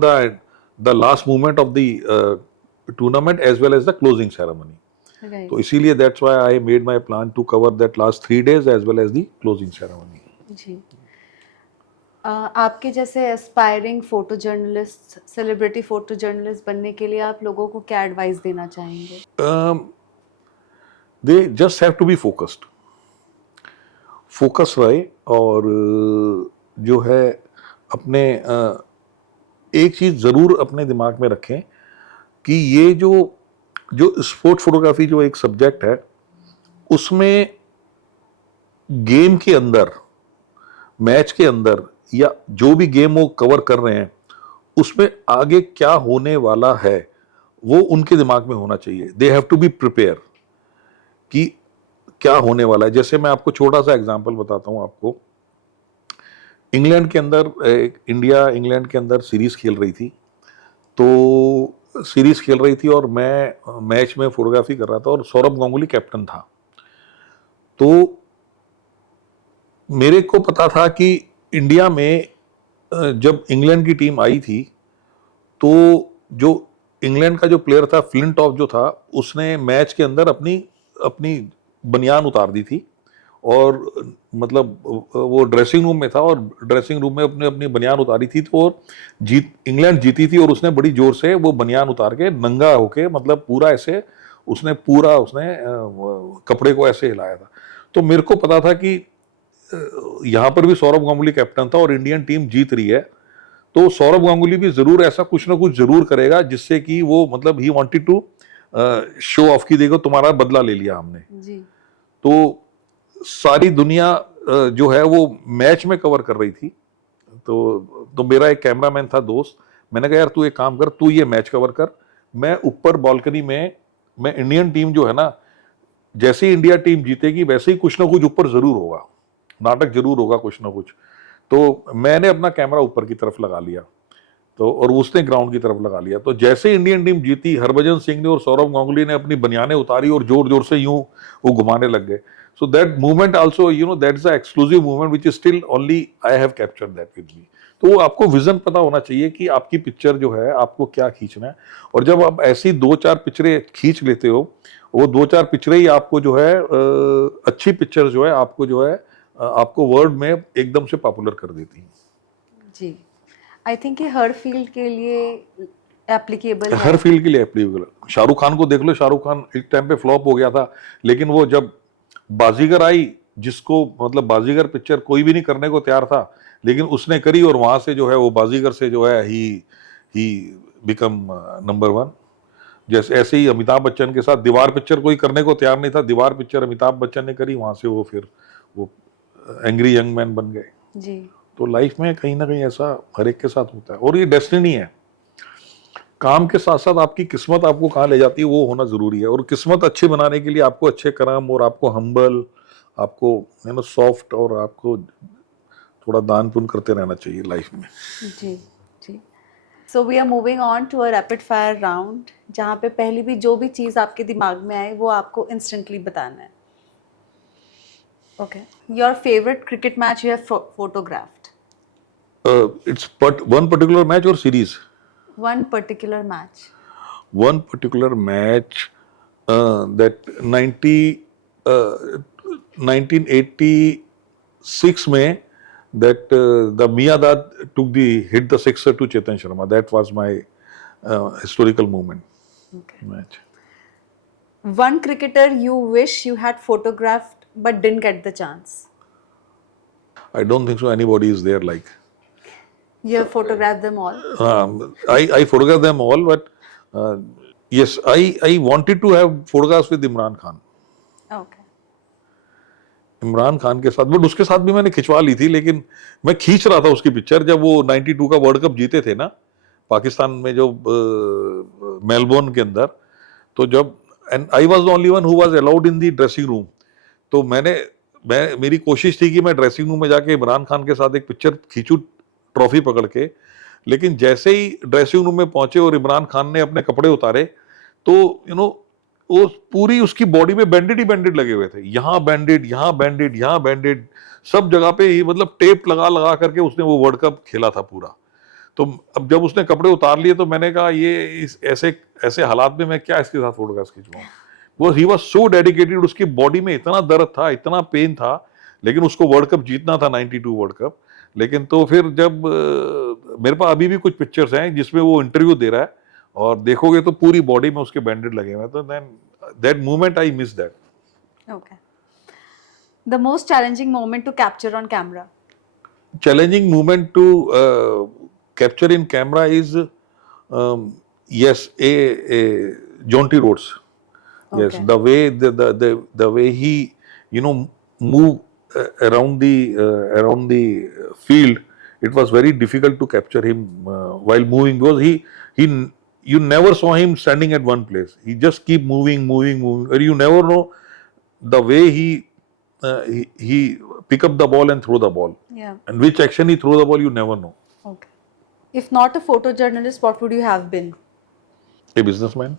the last moment of the tournament as well as the closing ceremony. Right. तो इसीलिए that's why I made my plan to cover that last 3 days as well as the closing ceremony. जी. आपके जैसे aspiring photo journalist, celebrity photo journalist बनने के लिए आप लोगों को क्या एडवाइस देना चाहेंगे? They just have to be focused. Focus रहे और जो है अपने एक चीज़ ज़रूर अपने दिमाग में रखें कि ये जो स्पोर्ट फोटोग्राफी जो एक सब्जेक्ट है, उसमें गेम के अंदर, मैच के अंदर या जो भी गेम वो कवर कर रहे हैं उसमें आगे क्या होने वाला है वो उनके दिमाग में होना चाहिए. They have to be prepare कि क्या होने वाला है. जैसे मैं आपको छोटा सा एग्जांपल बताता हूं आपको. इंग्लैंड के अंदर इंडिया इंग्लैंड के अंदर सीरीज खेल रही थी. तो सीरीज खेल रही थी और मैं मैच में फोटोग्राफी कर रहा था और सौरभ गांगुली कैप्टन था. तो मेरे को पता था कि इंडिया में जब इंग्लैंड की टीम आई थी तो जो इंग्लैंड का जो प्लेयर था, फ्लिंटॉफ जो था, उसने मैच के अंदर अपनी बनियान उतार दी थी और मतलब वो ड्रेसिंग रूम में था और ड्रेसिंग रूम में अपने अपनी बनियान उतारी थी, तो इंग्लैंड जीती थी और उसने बड़ी जोर से वो बनियान उतार के नंगा होके मतलब पूरा ऐसे उसने कपड़े को ऐसे हिलाया था। तो मेरे को पता था कि यहाँ पर भी सौरव गांगुली कैप्टन था और इंडियन टीम जीत रही है, तो सौरव गांगुली भी जरूर ऐसा कुछ ना कुछ जरूर करेगा जिससे कि वो मतलब he wanted to show off की देखो तुम्हारा बदला ले लिया हमने जी। तो सारी दुनिया जो है वो मैच में कवर कर रही थी। तो मेरा एक कैमरामैन था दोस्त, मैंने कहा यार तू एक काम कर, तू ये मैच कवर कर, मैं ऊपर बालकनी में मैं इंडियन टीम जो है ना, जैसे ही इंडिया टीम जीतेगी वैसे ही कुछ ना कुछ ऊपर जरूर होगा, नाटक जरूर होगा कुछ ना कुछ। तो मैंने अपना कैमरा ऊपर की तरफ लगा लिया, तो और उसने ग्राउंड की तरफ लगा लिया। तो जैसे इंडियन टीम जीती, हरभजन सिंह ने और सौरव गांगुली ने अपनी बनियानें उतारी और जोर जोर से यूं वो घुमाने लग गए। So that movement also that's the exclusive movement which is still only I have captured that with me. तो आपको विजन पता होना चाहिए कि आपकी पिक्चर जो है आपको क्या खींचना है, और जब आप ऐसी 2-4 पिक्चरें खींच लेते हो, वो 2-4 पिक्चरें ही आपको जो है अच्छी पिक्चर जो है आपको जो है आपको वर्ल्ड में एकदम से पॉपुलर कर देती है। जी, आई थिंक ये हर फील्ड के लिए एप्लीकेबल है। हर फील्ड के लिए एप्लीकेबल। शाहरुख खान को देख लो, शाहरुख खान एक टाइम पे फ्लॉप हो गया था, लेकिन वो जब बाजीगर आई, जिसको मतलब बाजीगर पिक्चर कोई भी नहीं करने को तैयार था, लेकिन उसने करी और वहां से जो है वो बाजीगर से जो है ही बिकम नंबर 1। जैसे ऐसे ही अमिताभ बच्चन के साथ दीवार पिक्चर कोई करने को तैयार नहीं था, दीवार पिक्चर अमिताभ बच्चन ने करी, वहां से वो फिर वो एंग्री यंग मैन बन गए। जी। तो लाइफ में कहीं ना कहीं ऐसा हर एक के साथ होता है, और ये डेस्टिनी है। काम के साथ साथ आपकी किस्मत आपको कहाँ ले जाती है वो होना जरूरी है, और किस्मत अच्छी बनाने के लिए आपको अच्छे कर्म और आपको हम्बल, आपको सॉफ्ट और आपको थोड़ा दान पुण्य करते रहना चाहिए लाइफ में। जी जी। So we are moving on to a rapid fire round, जहाँ पे पहली भी जो भी चीज़ आपके दिमाग में आए वो आपको इंस्टेंटली बताना है। Okay, your favourite cricket match you have photographed? It's one particular match और series? One particular match. One particular match that 1986 में that the Miyadad hit the sixer to Chetan Sharma. That was my historical moment. Okay. Match. One cricketer you wish you had photographed but didn't get the chance? I don't think so anybody is there like. You have photographed them all? I photographed them all, but yes, I wanted to have photographs with Imran Khan. Okay. Imran Khan के साथ, but उसके साथ भी मैंने खिंचवा ली थी, लेकिन मैं खींच रहा था उसकी पिक्चर जब वो 92 का वर्ल्ड कप जीते थे ना पाकिस्तान में, जो मेलबोर्न के अंदर। तो जब and I was the only one who was allowed in the dressing room, तो मेरी कोशिश थी कि मैं ड्रेसिंग रूम में जाके इमरान खान के साथ एक पिक्चर खींचूं ट्रॉफी पकड़ के। लेकिन जैसे ही ड्रेसिंग रूम में पहुंचे और इमरान खान ने अपने कपड़े उतारे, तो वो पूरी उसकी बॉडी में बैंडेड ही बैंडेड लगे हुए थे, यहाँ बैंडेड, यहाँ बैंडेड, यहाँ बैंडेड, सब जगह पे ही मतलब टेप लगा लगा करके उसने वो वर्ल्ड कप खेला था पूरा। तो अब जब उसने कपड़े उतार लिए तो मैंने कहा ये ऐसे ऐसे हालात में मैं क्या इसके साथ फोटोग्राफ खिंचवाऊं। वो ही वाज सो डेडिकेटेड, उसकी बॉडी में इतना दर्द था, इतना पेन था, लेकिन उसको वर्ल्ड कप जीतना था, 92 वर्ल्ड कप। लेकिन तो फिर जब मेरे पास अभी भी कुछ पिक्चर्स हैं जिसमें वो इंटरव्यू दे रहा है और देखोगे तो पूरी बॉडी में उसके बैंडेड लगे हुए हैं, तो then that moment I miss that. Okay. The most challenging moment to capture on camera? Challenging moment to capture in camera is yes, a Jonty Rhodes. Yes, Okay. the way he move around the field, it was very difficult to capture him while moving, because he you never saw him standing at one place. He just keep moving, or you never know the way he pick up the ball and throw the ball, Yeah. and which action he throw the ball, you never know. Okay. If not a photojournalist, what would you have been? A businessman.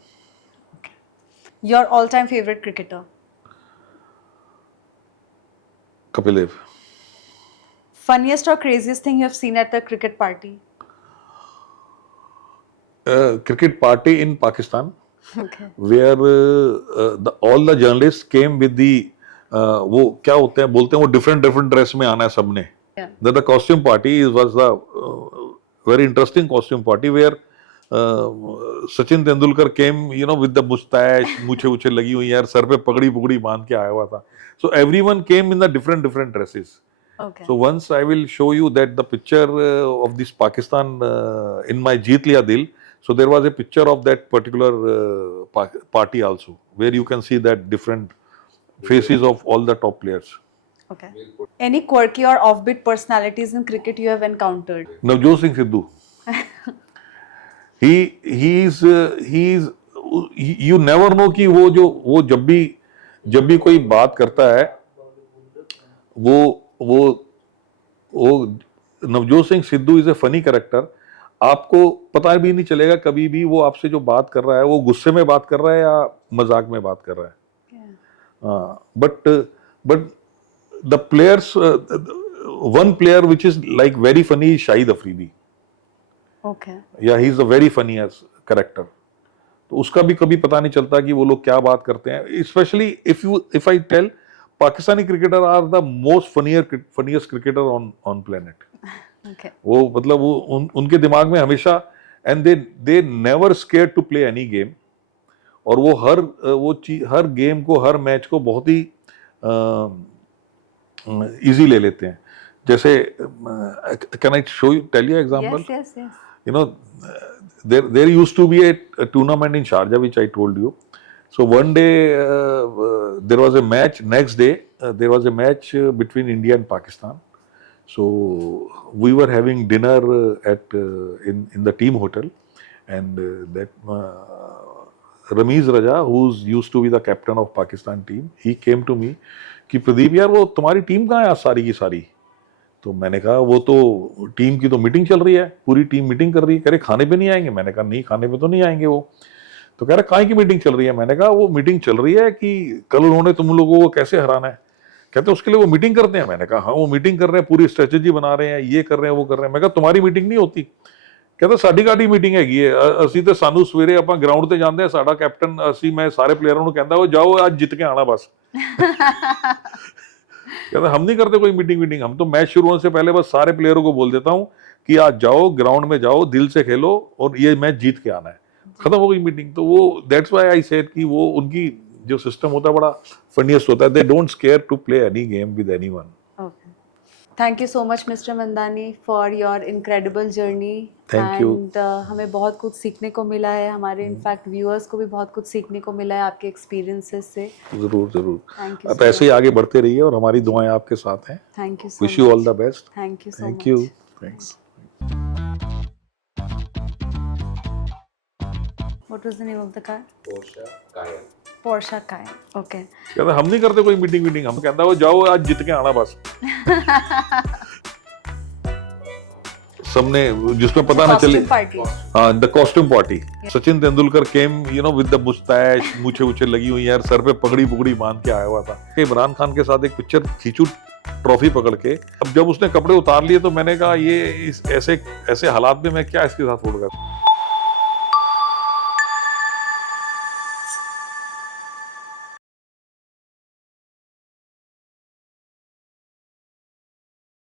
Your all-time favorite cricketer? Kapil Dev. Funniest or craziest thing you have seen at a cricket party? Cricket party in Pakistan, Okay. where all the journalists came with the वो क्या होते हैं, बोलते हैं वो different dress में आना है सबने. Yeah. The costume party was the very interesting costume party where Sachin Tendulkar came, with the mustache, मूछे लगी हुई यार, सर पे पगड़ी बांध के आया हुआ था. So everyone came in the different dresses. Okay. So once I will show you that the picture of this Pakistan in my Jeet Liya Dil. So there was a picture of that particular party also, where you can see that different faces of all the top players. Okay. Any quirky or offbeat personalities in cricket you have encountered? Navjot Singh Sidhu. He's you never know कि वो जब भी कोई बात करता है, वो Navjot Singh Sidhu is a funny character. आपको पता भी नहीं चलेगा कभी भी वो आपसे जो बात कर रहा है वो गुस्से में बात कर रहा है या मजाक में बात कर रहा है. But the players, one player which is like very funny is Shahid Afridi. Okay. Yeah, he's a very funny as character. तो उसका भी कभी पता नहीं चलता कि वो लोग क्या बात करते हैं. Especially if I tell, Pakistani cricketer are the most funniest cricketer on planet. Okay. वो मतलब वो उनके दिमाग में हमेशा and they never scared to play any game. और वो हर गेम को, हर मैच को बहुत ही इजी ले लेते हैं. जैसे can I tell you example? Yes. There used to be a tournament in Sharjah which I told you. So one day there was a match. Next day there was a match between India and Pakistan. So we were having dinner at in the team hotel, and that Ramiz Raja, who's used to be the captain of Pakistan team, he came to me कि प्रदीप यार वो तुम्हारी team कहाँ है आज सारी की सारी? तो मैंने कहा वो तो टीम की तो मीटिंग चल रही है, पूरी टीम मीटिंग कर रही है. कह रहे खाने पे नहीं आएंगे? मैंने कहा नहीं, खाने पे तो नहीं आएंगे वो. तो कह रहा काहे की मीटिंग चल रही है? मैंने कहा वो मीटिंग चल रही है कि कल उन्होंने तुम लोगों को कैसे हराना है. कहते उसके लिए वो मीटिंग करते हैं. मैंने कहा हाँ वो मीटिंग कर रहे हैं, पूरी स्ट्रेटेजी बना रहे हैं, ये कर रहे हैं वो कर रहे हैं. मैं कहा तुम्हारी मीटिंग नहीं होती? कहते ਸਾਡੀ ਕਾਹਦੀ ਮੀਟਿੰਗ ਹੈਗੀ ਹੈ, ਅਸੀਂ ਤੇ ਸਾਨੂੰ ਸਵੇਰੇ ਆਪਾਂ ਗਰਾਊਂਡ ਤੇ ਜਾਂਦੇ ਆ, ਸਾਡਾ ਕੈਪਟਨ ਮੈਂ ਸਾਰੇ ਪਲੇਅਰਾਂ ਨੂੰ ਕਹਿੰਦਾ ਉਹ ਜਾਓ ਅੱਜ ਜਿੱਤ ਕੇ ਆਣਾ बस. कहते हम नहीं करते कोई मीटिंग, हम तो मैच शुरू होने से पहले बस सारे प्लेयरों को बोल देता हूँ कि आज जाओ ग्राउंड में जाओ, दिल से खेलो और ये मैच जीत के आना है. खत्म हो गई मीटिंग. तो वो दैट्स व्हाई आई सेड कि वो उनकी जो सिस्टम होता है बड़ा फनीएस्ट होता है. They don't scare to play any game with anyone. Okay. Thank you so much, Mr. Mandani, for your incredible journey. Thank you. And हमें बहुत कुछ सीखने को मिला है, हमारे इनफैक्ट व्यूअर्स को भी बहुत कुछ सीखने को मिला है आपके एक्सपीरियंसेस से. जरूर. Thank you. आप ऐसे ही आगे बढ़ते रहिए और हमारी दुआएं आपके साथ हैं. Thank you so wish you much. All the best. Thank you so thank much. You. Thanks. What was the name of the car? Porsche Cayenne. Porsche Cayenne. Okay. कहते हम नहीं करते कोई मीटिंग, हम कहता वो जाओ आज जीत के आना बस. सबने जिसमें पता ना चले. Costume party. हाँ, the costume party. Sachin Tendulkar came with the moustache, मूछे लगी हुई यार, सर पे पगड़ी बांध के आया हुआ था. इमरान खान के साथ एक पिक्चर खींचू ट्रॉफी पकड़ के. अब जब उसने कपड़े उतार लिए तो मैंने कहा ये ऐसे हालात में मैं क्या इसके साथ फोटोग्राफ.